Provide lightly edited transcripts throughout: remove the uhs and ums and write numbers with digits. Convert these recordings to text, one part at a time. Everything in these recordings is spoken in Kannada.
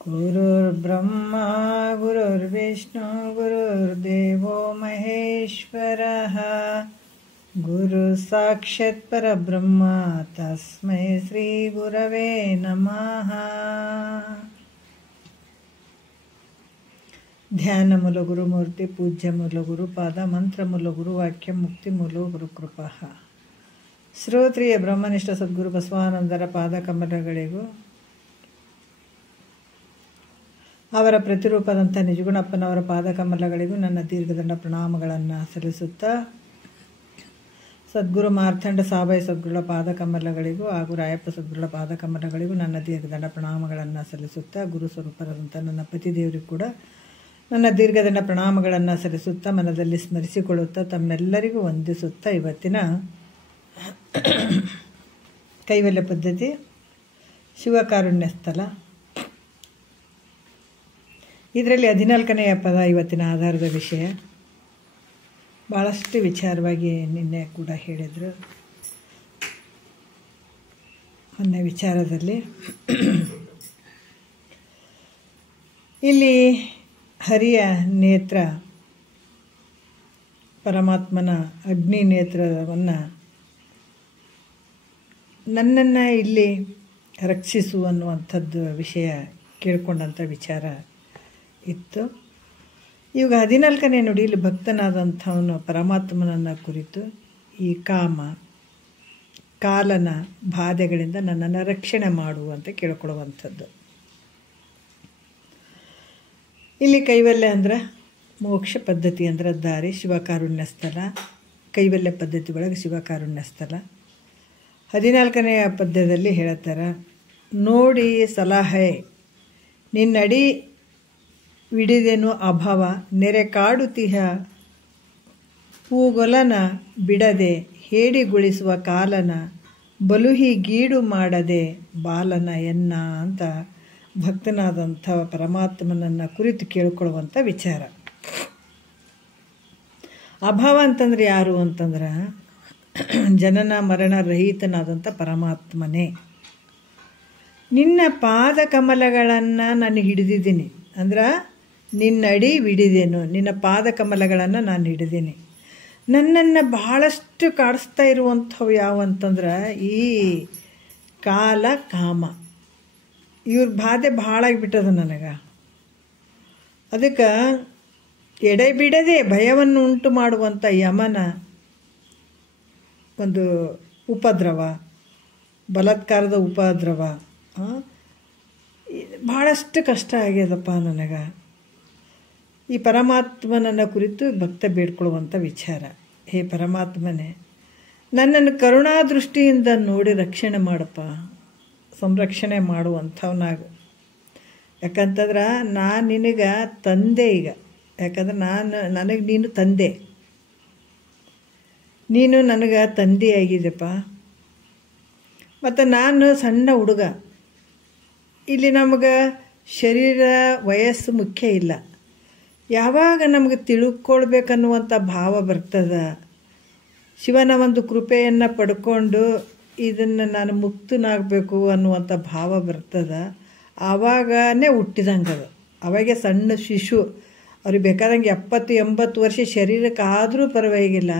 गुरुर्ब्रह्मा गुरुर्विष्णु गुरुर्देवो महेश्वरः गुरु साक्षात् परब्रह्म तस्मै श्री गुरवे नमः। ध्यान मूल गुरुमूर्ति पूज्य मूल गुरुपाद मंत्र मूल गुरुवाक्य मुक्ति मूल गुरुकृपा ಶ್ರೋತ್ರಿಯ ಬ್ರಹ್ಮನಿಷ್ಠ ಸದ್ಗುರು ಬಸವಾನಂದರ ಪಾದಕಮಲಗಳಿಗೂ ಅವರ ಪ್ರತಿರೂಪದಂಥ ನಿಜಗುಣಪ್ಪನವರ ಪಾದಕಮಲಗಳಿಗೂ ನನ್ನ ದೀರ್ಘದಂಡ ಪ್ರಣಾಮಗಳನ್ನು ಸಲ್ಲಿಸುತ್ತಾ ಸದ್ಗುರು ಮಾರ್ಥಂಡ ಸಾಬಾಯಿ ಸದ್ಗುರುಗಳ ಪಾದಕಮಲಗಳಿಗೂ ಹಾಗೂ ರಾಯಪ್ಪ ಸದ್ಗುರುಗಳ ಪಾದಕಮಲಗಳಿಗೂ ನನ್ನ ದೀರ್ಘದಂಡ ಪ್ರಣಾಮಗಳನ್ನು ಸಲ್ಲಿಸುತ್ತಾ ಗುರು ಸ್ವರೂಪರಾದಂಥ ನನ್ನ ಪತಿದೇವರಿಗೂ ಕೂಡ ನನ್ನ ದೀರ್ಘದಂಡ ಪ್ರಣಾಮಗಳನ್ನು ಸಲ್ಲಿಸುತ್ತಾ ಮನದಲ್ಲಿ ಸ್ಮರಿಸಿಕೊಳ್ಳುತ್ತಾ ತಮ್ಮೆಲ್ಲರಿಗೂ ವಂದಿಸುತ್ತಾ ಇವತ್ತಿನ ಕೈವಲ್ಯ ಪದ್ಧತಿ ಶಿವಕಾರುಣ್ಯ ಸ್ಥಳ ಇದರಲ್ಲಿ 14ನೆಯ ಪದ ಇವತ್ತಿನ ಆಧಾರದ ವಿಷಯ. ಭಾಳಷ್ಟು ವಿಚಾರವಾಗಿ ನಿನ್ನೆ ಕೂಡ ಹೇಳಿದರು. ಮೊನ್ನೆ ವಿಚಾರದಲ್ಲಿ ಇಲ್ಲಿ ಹರಿಯ ನೇತ್ರ ಪರಮಾತ್ಮನ ಅಗ್ನಿ ನೇತ್ರವನ್ನು ನನ್ನನ್ನು ಇಲ್ಲಿ ರಕ್ಷಿಸು ಅನ್ನುವಂಥದ್ದು ವಿಷಯ ಕೇಳಿಕೊಂಡಂಥ ವಿಚಾರ ಇತ್ತು. ಇವಾಗ 14ನೇ ನುಡಿಯಲ್ಲಿ ಭಕ್ತನಾದಂಥವನು ಪರಮಾತ್ಮನನ್ನು ಕುರಿತು ಈ ಕಾಲನ ಬಾಧೆಗಳಿಂದ ನನ್ನನ್ನು ರಕ್ಷಣೆ ಮಾಡು ಅಂತ ಕೇಳ್ಕೊಳ್ಳುವಂಥದ್ದು. ಇಲ್ಲಿ ಕೈವಲ್ಯ ಅಂದ್ರೆ ಮೋಕ್ಷ ಪದ್ಧತಿ ಅಂದ್ರೆ ದಾರಿ, ಶಿವಕಾರುಣ್ಯ ಸ್ಥಳ, ಕೈವಲ್ಯ ಪದ್ಧತಿ ಒಳಗೆ ಶಿವಕಾರುಣ್ಯ ಸ್ಥಳ. 14ನೆಯ ಪದ್ಯದಲ್ಲಿ ಹೇಳ್ತಾರೆ, ನೋಡಿ ಸಲಹೆ ನಿನ್ನಡಿ ವಿಡಿದೆನು ಅಭವ ನೆರೆ ಕಾಡುತಿಹ ಹೂಗೊಲನ ಬಿಡದೆ ಹೇಡಿಗೊಳಿಸುವ ಕಾಲನ ಬಲುಹಿ ಗೀಡು ಮಾಡದೆ ಬಾಲನ ಎನ್ನ ಅಂತ ಭಕ್ತನಾದಂಥ ಪರಮಾತ್ಮನನ್ನು ಕುರಿತು ಕೇಳ್ಕೊಳ್ಳುವಂಥ ವಿಚಾರ. ಅಭವ ಅಂತಂದ್ರೆ ಯಾರು ಅಂತಂದ್ರೆ ಜನನ ಮರಣ ರಹಿತನಾದಂಥ ಪರಮಾತ್ಮನೇ. ನಿನ್ನ ಪಾದ ಕಮಲಗಳನ್ನು ನಾನು ಹಿಡಿದಿದ್ದೀನಿ ಅಂದ್ರೆ ನಿನ್ನಡಿ ಹಿಡಿದೇನು, ನಿನ್ನ ಪಾದ ಕಮಲಗಳನ್ನು ನಾನು ಹಿಡಿದೀನಿ. ನನ್ನನ್ನು ಬಹಳಷ್ಟು ಕಾಡಿಸ್ತಾ ಇರುವಂಥವು ಯಾವಂತಂದ್ರೆ ಈ ಕಾಲ ಕಾಮ, ಇವ್ರ ಬಾಧೆ ಭಾಳ ಆಗಿಬಿಟ್ಟದ ನನಗೆ. ಅದಕ್ಕೆ ಎಡೆಬಿಡದೆ ಭಯವನ್ನು ಉಂಟು ಮಾಡುವಂಥ ಯಮನ ಒಂದು ಉಪದ್ರವ, ಬಲಾತ್ಕಾರದ ಉಪದ್ರವ ಭಾಳಷ್ಟು ಕಷ್ಟ ಆಗ್ಯದಪ್ಪ ನನಗೆ. ಈ ಪರಮಾತ್ಮನನ್ನು ಕುರಿತು ಭಕ್ತ ಬೇಡ್ಕೊಳ್ಳುವಂಥ ವಿಚಾರ. ಹೇ ಪರಮಾತ್ಮನೇ, ನನ್ನನ್ನು ಕರುಣಾದೃಷ್ಟಿಯಿಂದ ನೋಡಿ ರಕ್ಷಣೆ ಮಾಡಪ್ಪ, ಸಂರಕ್ಷಣೆ ಮಾಡುವಂಥವನಾಗ. ಯಾಕಂತಂದ್ರೆ ನಾನು ನಿನಗೆ ತಂದೆ ಈಗ, ಯಾಕಂದ್ರೆ ನನಗೆ ನೀನು ತಂದೆ, ನೀನು ನನಗೆ ತಂದೆಯಾಗಿದ್ದೆಪ್ಪ. ಮತ್ತು ನಾನು ಸಣ್ಣ ಹುಡುಗ. ಇಲ್ಲಿ ನಮಗೆ ಶರೀರ ವಯಸ್ಸು ಮುಖ್ಯ ಇಲ್ಲ. ಯಾವಾಗ ನಮಗೆ ತಿಳ್ಕೊಳ್ಬೇಕನ್ನುವಂಥ ಭಾವ ಬರ್ತದೆ, ಶಿವನ ಒಂದು ಕೃಪೆಯನ್ನು ಪಡ್ಕೊಂಡು ಇದನ್ನು ನಾನು ಮುಕ್ತನಾಗಬೇಕು ಅನ್ನುವಂಥ ಭಾವ ಬರ್ತದೆ, ಆವಾಗನೇ ಹುಟ್ಟಿದಂಗೆ ಅದು. ಅವಾಗೆ ಸಣ್ಣ ಶಿಶು, ಅವ್ರಿಗೆ ಬೇಕಾದಂಗೆ 70-80 ವರ್ಷ ಶರೀರಕ್ಕೆ ಆದರೂ ಪರವಾಗಿಲ್ಲ,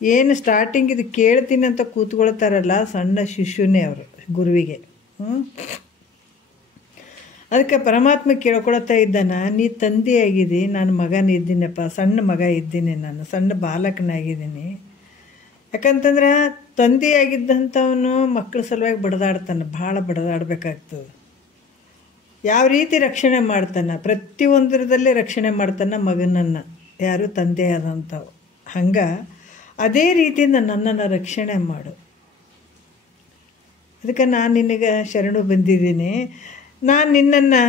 ಏನು ಸ್ಟಾರ್ಟಿಂಗ್ ಇದು ಕೇಳ್ತೀನಿ ಅಂತ ಕೂತ್ಕೊಳ್ತಾರಲ್ಲ, ಸಣ್ಣ ಶಿಶುನೇ ಅವರು ಗುರುವಿಗೆ. ಅದಕ್ಕೆ ಪರಮಾತ್ಮ ಕೇಳ್ಕೊಳ್ತಾ ಇದ್ದಾನ, ನೀ ತಂದೆಯಾಗಿದ್ದಿ, ನಾನು ಮಗನಿದ್ದೀನಪ್ಪ, ಸಣ್ಣ ಮಗ ಇದ್ದೀನಿ, ನಾನು ಸಣ್ಣ ಬಾಲಕನಾಗಿದ್ದೀನಿ. ಯಾಕಂತಂದ್ರೆ ತಂದೆಯಾಗಿದ್ದಂಥವನು ಮಕ್ಕಳ ಸಲುವಾಗಿ ಬಡದಾಡ್ತಾನೆ, ಭಾಳ ಬಡದಾಡಬೇಕಾಗ್ತದೆ. ಯಾವ ರೀತಿ ರಕ್ಷಣೆ ಮಾಡ್ತಾನೆ, ಪ್ರತಿಯೊಂದರದಲ್ಲಿ ರಕ್ಷಣೆ ಮಾಡ್ತಾನೆ ಮಗನನ್ನು, ಯಾರು ತಂದೆಯಾದಂಥವು. ಹಂಗೆ ಅದೇ ರೀತಿಯಿಂದ ನನ್ನನ್ನು ರಕ್ಷಣೆ ಮಾಡು. ಅದಕ್ಕೆ ನಾನು ನಿನಗೆ ಶರಣು ಬಂದಿದ್ದೀನಿ. ನಾನು ನಿನ್ನನ್ನು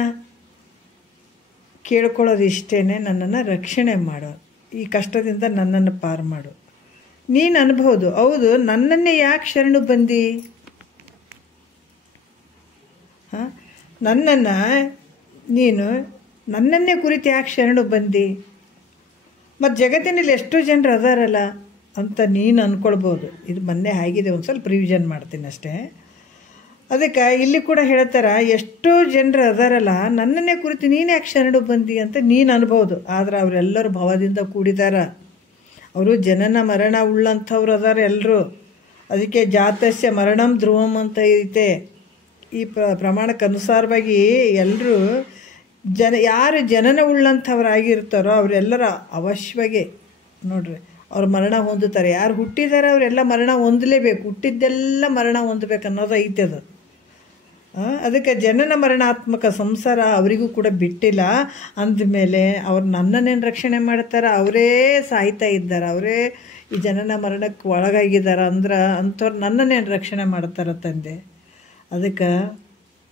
ಕೇಳ್ಕೊಳ್ಳೋದು ಇಷ್ಟೇ, ನನ್ನನ್ನು ರಕ್ಷಣೆ ಮಾಡು, ಈ ಕಷ್ಟದಿಂದ ನನ್ನನ್ನು ಪಾರು ಮಾಡು. ನೀನು ಅನ್ಬೋದು, ಹೌದು ನನ್ನನ್ನೇ ಯಾಕೆ ಶರಣು ಬಂದಿ? ನನ್ನನ್ನು ನೀನು ನನ್ನನ್ನೇ ಕುರಿತು ಯಾಕೆ ಶರಣು ಬಂದಿ? ಮತ್ತು ಜಗತ್ತಿನಲ್ಲಿ ಎಷ್ಟೋ ಜನರು ಅದಾರಲ್ಲ ಅಂತ ನೀನು ಅಂದ್ಕೊಳ್ಬೋದು. ಇದು ಮೊನ್ನೆ ಆಗಿದೆ, ಒಂದು ಸ್ವಲ್ಪ ರಿವಿಷನ್ ಮಾಡ್ತೀನಿ ಅಷ್ಟೇ. ಅದಕ್ಕೆ ಇಲ್ಲಿ ಕೂಡ ಹೇಳ್ತಾರೆ, ಎಷ್ಟೋ ಜನರು ಅದಾರಲ್ಲ ನನ್ನನ್ನೇ ಕುರಿತು ನೀನು ಯಾಕೆ ಶರಣು ಬಂದಿ ಅಂತ ನೀನು ಅನ್ಬೋದು. ಆದರೆ ಅವರೆಲ್ಲರೂ ಭವದಿಂದ ಕೂಡಿದಾರ. ಅವರು ಜನನ ಮರಣ ಉಳ್ಳಂಥವ್ರು ಅದಾರ ಎಲ್ಲರೂ. ಅದಕ್ಕೆ ಜಾತಸ್ಯ ಮರಣಂ ಧ್ರುವಂ ಅಂತ ಐತೆ. ಈ ಪ್ರಮಾಣಕ್ಕೆ ಅನುಸಾರವಾಗಿ ಎಲ್ಲರೂ ಯಾರು ಜನನ ಉಳ್ಳಂಥವ್ರಾಗಿರ್ತಾರೋ ಅವರೆಲ್ಲರ ಅವಶ್ಯವಾಗಿ ನೋಡ್ರಿ ಅವ್ರು ಮರಣ ಹೊಂದುತ್ತಾರೆ. ಯಾರು ಹುಟ್ಟಿದಾರೆ ಅವರೆಲ್ಲ ಮರಣ ಹೊಂದಲೇಬೇಕು, ಹುಟ್ಟಿದ್ದೆಲ್ಲ ಮರಣ ಹೊಂದಬೇಕು ಅನ್ನೋದು ಐತೆ ಅದು. ಅದಕ್ಕೆ ಜನನ ಮರಣಾತ್ಮಕ ಸಂಸಾರ ಅವರಿಗೂ ಕೂಡ ಬಿಟ್ಟಿಲ್ಲ. ಅಂದಮೇಲೆ ಅವ್ರು ನನ್ನನ್ನೇನು ರಕ್ಷಣೆ ಮಾಡ್ತಾರೆ, ಅವರೇ ಸಾಯ್ತಾ ಇದ್ದಾರೆ, ಅವರೇ ಈ ಜನನ ಮರಣಕ್ಕೆ ಒಳಗಾಗಿದ್ದಾರೆ ಅಂದ್ರೆ ಅಂಥವ್ರು ನನ್ನನ್ನೇನು ರಕ್ಷಣೆ ಮಾಡ್ತಾರೆ ತಂದೆ. ಅದಕ್ಕೆ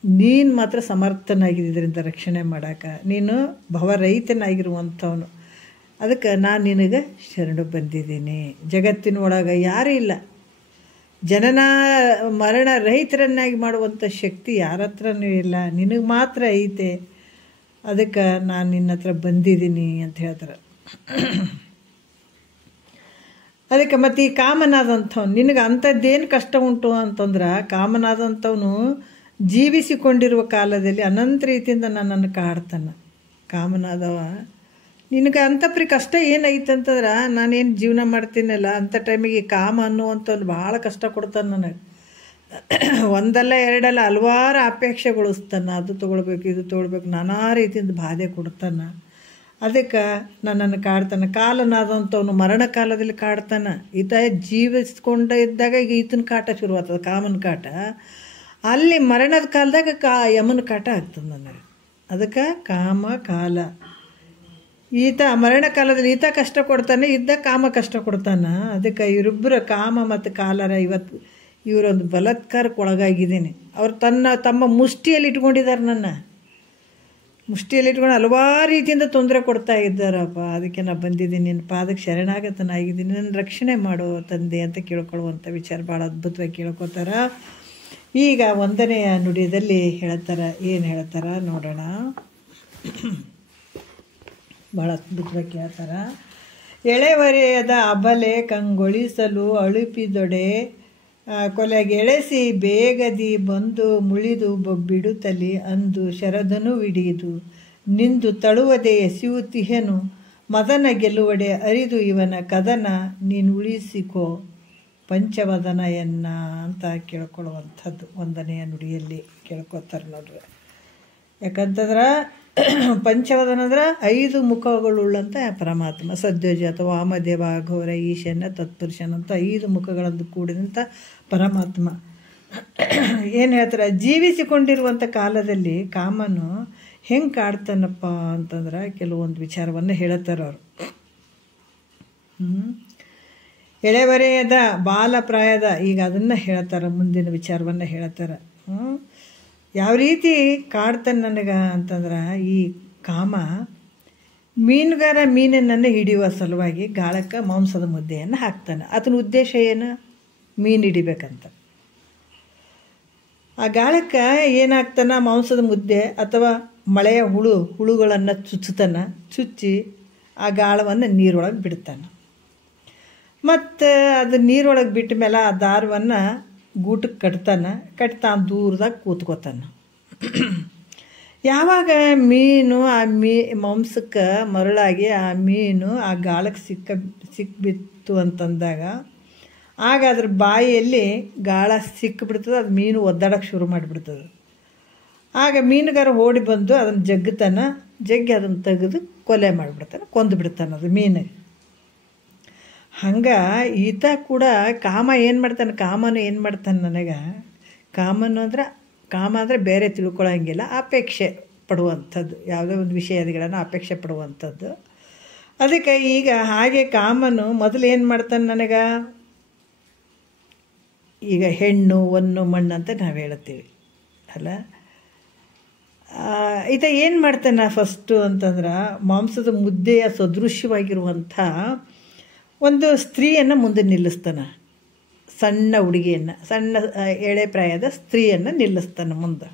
ನೀನು ಮಾತ್ರ ಸಮರ್ಥನಾಗಿದ್ದರಿಂದ ರಕ್ಷಣೆ ಮಾಡೋಕೆ, ನೀನು ಭವರಹಿತನಾಗಿರುವಂಥವನು. ಅದಕ್ಕೆ ನಾನು ನಿನಗೆ ಶರಣು ಬಂದಿದ್ದೀನಿ. ಜಗತ್ತಿನ ಒಳಗೆ ಯಾರೂ ಇಲ್ಲ. ಜನನ ಮರಣ ರಹಿತರನ್ನಾಗಿ ಮಾಡುವಂಥ ಶಕ್ತಿ ಯಾರ ಹತ್ರನೂ ಇಲ್ಲ, ನಿನಗೆ ಮಾತ್ರ ಐತೆ. ಅದಕ್ಕೆ ನಾನು ನಿನ್ನ ಹತ್ರ ಬಂದಿದ್ದೀನಿ ಅಂತ ಹೇಳ್ತಾರೆ. ಅದಕ್ಕೆ ಮತ್ತು ಈ ಕಾಮನಾದಂಥವ್ನು ನಿನಗೆ ಅಂಥದ್ದೇನು ಕಷ್ಟ ಉಂಟು ಅಂತಂದ್ರೆ, ಕಾಮನಾದಂಥವನು ಜೀವಿಸಿಕೊಂಡಿರುವ ಕಾಲದಲ್ಲಿ ಅನಂತ ರೀತಿಯಿಂದ ನನ್ನನ್ನು ಕಾಡ್ತಾನೆ. ಕಾಮನಾದವ ನಿನಗೆ ಅಂಥಪ್ರಿ ಕಷ್ಟ ಏನೈತಂತಂದ್ರೆ, ನಾನೇನು ಜೀವನ ಮಾಡ್ತೀನಲ್ಲ ಅಂಥ ಟೈಮಿಗೆ ಕಾಮ ಅನ್ನುವಂಥವ್ನು ಭಾಳ ಕಷ್ಟ ಕೊಡ್ತಾನೆ ನನಗೆ. ಒಂದಲ್ಲ ಎರಡಲ್ಲ ಹಲವಾರು ಅಪೇಕ್ಷೆಗೊಳಿಸ್ತಾನೆ. ಅದು ತೊಗೊಳ್ಬೇಕು, ಇದು ತೊಗೊಳ್ಬೇಕು, ನಾನಾ ರೀತಿಯಿಂದ ಬಾಧೆ ಕೊಡ್ತಾನೆ. ಅದಕ್ಕೆ ನನ್ನನ್ನು ಕಾಡ್ತಾನೆ. ಕಾಲನಾದಂಥವನು ಮರಣ ಕಾಲದಲ್ಲಿ ಕಾಡ್ತಾನೆ. ಈತ ಜೀವಿಸ್ಕೊಂಡ ಇದ್ದಾಗ ಈಗ ಈತನ ಕಾಟ ಶುರುವಾಗ್ತದೆ, ಕಾಮನ ಕಾಟ. ಅಲ್ಲಿ ಮರಣದ ಕಾಲದಾಗ ಯಮನ ಕಾಟ ಆಗ್ತದೆ ನನಗೆ. ಅದಕ್ಕೆ ಕಾಮ ಕಾಲ. ಈತ ಮರಣ ಕಾಲದಲ್ಲಿ ಈತ ಕಷ್ಟ ಕೊಡ್ತಾನೆ, ಇದ್ದ ಕಾಮ ಕಷ್ಟ ಕೊಡ್ತಾನೆ. ಅದಕ್ಕೆ ಇವರಿಬ್ಬರು ಕಾಮ ಮತ್ತು ಕಾಲರ ಇವರೊಂದು ಬಲಾತ್ಕಾರಕ್ಕೆ ಒಳಗಾಗಿದ್ದೀನಿ. ಅವ್ರು ತಮ್ಮ ಮುಷ್ಟಿಯಲ್ಲಿ ಇಟ್ಕೊಂಡಿದ್ದಾರೆ. ನನ್ನ ಮುಷ್ಟಿಯಲ್ಲಿ ಇಟ್ಕೊಂಡು ಹಲವಾರು ರೀತಿಯಿಂದ ತೊಂದರೆ ಕೊಡ್ತಾ ಇದ್ದಾರಪ್ಪ. ಅದಕ್ಕೆ ನಾನು ಬಂದಿದ್ದೀನಿ, ನಿನ್ನ ಪಾದಕ್ಕೆ ಶರಣಾಗತನಾಗಿದ್ದೀನಿ, ನನ್ನ ರಕ್ಷಣೆ ಮಾಡೋ ತಂದೆ ಅಂತ ಕೇಳ್ಕೊಳ್ಳುವಂಥ ವಿಚಾರ ಭಾಳ ಅದ್ಭುತವಾಗಿ ಕೇಳ್ಕೊತಾರ. ಈಗ 1ನೆಯ ನುಡಿಯಲ್ಲಿ ಹೇಳ್ತಾರೆ, ಏನು ಹೇಳ್ತಾರೆ ನೋಡೋಣ. ಭಾಳ ಅದ್ಭುತವಾಗಿ ಹೇಳ್ತಾರೆ. ಎಳೆವರೆಯದ ಅಬಲೆ ಕಂಗೊಳಿಸಲು ಅಳುಪಿದೊಡೆ ಕೊಲೆಗೆಳೆಸಿ ಬೇಗದಿ ಬಂದು ಮುಳಿದು ಬಿಡುತ್ತಲಿ ಅಂದು ಶರದನು ವಿಡಿದು ನಿಂದು ತಳುವದೆ ಎಸೆಯುತ್ತಿಹೆನು ಮದನ ಗೆಲ್ಲುವಡೆ ಅರಿದು ಇವನ ಕದನ ನೀನು ಉಳಿಸಿಕೋ ಪಂಚವದನ ಎನ್ನ ಅಂತ ಕೇಳ್ಕೊಳ್ಳುವಂಥದ್ದು 1ನೆಯ ನುಡಿಯಲ್ಲಿ ಕೇಳ್ಕೊತಾರೆ ನೋಡ್ರಿ. ಯಾಕಂತಂದ್ರೆ ಪಂಚವದನ ಅಂದ್ರೆ 5 ಮುಖಗಳುಳ್ಳಂಥ ಪರಮಾತ್ಮ. ಸದ್ಯೋಜಾತ ವಾಮದೇವ ಘೋರ ಈಶಾನ್ಯ ತತ್ಪುರುಷನ್ ಅಂತ 5 ಮುಖಗಳನ್ನು ಕೂಡಿದಂಥ ಪರಮಾತ್ಮ. ಏನು ಹೇಳ್ತಾರೆ, ಜೀವಿಸಿಕೊಂಡಿರುವಂಥ ಕಾಲದಲ್ಲಿ ಕಾಮನು ಹೆಂಗೆ ಕಾಡ್ತಾನಪ್ಪ ಅಂತಂದ್ರೆ ಕೆಲವೊಂದು ವಿಚಾರವನ್ನು ಹೇಳ್ತಾರೆ ಅವರು. ಎಳೆವರೆಯದ ಬಾಲಪ್ರಾಯದ, ಈಗ ಅದನ್ನು ಹೇಳ್ತಾರೆ, ಮುಂದಿನ ವಿಚಾರವನ್ನು ಹೇಳ್ತಾರೆ. ಯಾವ ರೀತಿ ಕಾಡ್ತಾನೆ ನನಗೆ ಅಂತಂದ್ರೆ, ಈ ಕಾಮ ಮೀನುಗಾರ ಮೀನನ್ನು ಹಿಡಿಯುವ ಸಲುವಾಗಿ ಗಾಳಕ್ಕೆ ಮಾಂಸದ ಮುದ್ದೆಯನ್ನು ಹಾಕ್ತಾನೆ. ಆತನ ಉದ್ದೇಶ ಏನು? ಮೀನು ಹಿಡಿಬೇಕಂತ. ಆ ಗಾಳಕ್ಕೆ ಏನಾಗ್ತಾನೆ, ಮಾಂಸದ ಮುದ್ದೆ ಅಥವಾ ಮಳೆಯ ಹುಳುಗಳನ್ನು ಚುಚ್ಚುತ್ತಾನೆ. ಚುಚ್ಚಿ ಆ ಗಾಳವನ್ನು ನೀರೊಳಗೆ ಬಿಡ್ತಾನೆ. ಮತ್ತು ಅದು ನೀರೊಳಗೆ ಬಿಟ್ಟ ಮೇಲೆ ಆ ದಾರವನ್ನು ಗೂಟಕ್ಕೆ ಕಟ್ತಾನೆ ದೂರದಾಗ ಕೂತ್ಕೋತಾನೆ. ಯಾವಾಗ ಮೀನು ಆ ಮಾಂಸಕ್ಕೆ ಮರಳಾಗಿ ಆ ಮೀನು ಆ ಗಾಳಕ್ಕೆ ಸಿಕ್ಬಿತ್ತು ಅಂತಂದಾಗ ಆಗ ಅದ್ರ ಬಾಯಿಯಲ್ಲಿ ಗಾಳ ಸಿಕ್ಕಿಬಿಡ್ತದೆ. ಅದು ಮೀನು ಒದ್ದಾಡೋಕ್ಕೆ ಶುರು ಮಾಡಿಬಿಡ್ತದೆ. ಆಗ ಮೀನುಗಾರ ಓಡಿ ಬಂದು ಅದನ್ನು ಜಗ್ಗಿ ಅದನ್ನು ತೆಗೆದು ಕೊಲೆ ಮಾಡಿಬಿಡ್ತಾನೆ, ಕೊಂದು ಬಿಡ್ತಾನೆ ಅದು ಮೀನು. ಹಂಗೆ ಈತ ಕೂಡ ಕಾಮನು ಏನು ಮಾಡ್ತಾನೆ ನನಗೆ, ಕಾಮ ಅಂದರೆ ಬೇರೆ ತಿಳ್ಕೊಳ್ಳೋಂಗಿಲ್ಲ, ಅಪೇಕ್ಷೆ ಪಡುವಂಥದ್ದು, ಯಾವುದೋ ಒಂದು ವಿಷಯಗಳನ್ನು ಅಪೇಕ್ಷೆ ಪಡುವಂಥದ್ದು. ಅದಕ್ಕೆ ಈಗ ಹಾಗೆ ಕಾಮನು ಮೊದಲು ಏನು ಮಾಡ್ತಾನೆ ನನಗೆ, ಈಗ ಹೆಣ್ಣು ಹೊನ್ನು ಮಣ್ಣು ಅಂತ ನಾವು ಹೇಳ್ತೀವಿ ಅಲ್ಲ. ಈತ ಏನು ಮಾಡ್ತಾನೆ ಫಸ್ಟು ಅಂತಂದ್ರೆ, ಮಾಂಸದ ಮುದ್ದೆಯ ಸದೃಶ್ಯವಾಗಿರುವಂಥ ಒಂದು ಸ್ತ್ರೀಯನ್ನು ಮುಂದೆ ನಿಲ್ಲಿಸ್ತಾನೆ. ಸಣ್ಣ ಹುಡುಗಿಯನ್ನು, ಸಣ್ಣ ಎಳೆ ಪ್ರಾಯದ ಸ್ತ್ರೀಯನ್ನು ನಿಲ್ಲಿಸ್ತಾನೆ ಮುಂದೆ.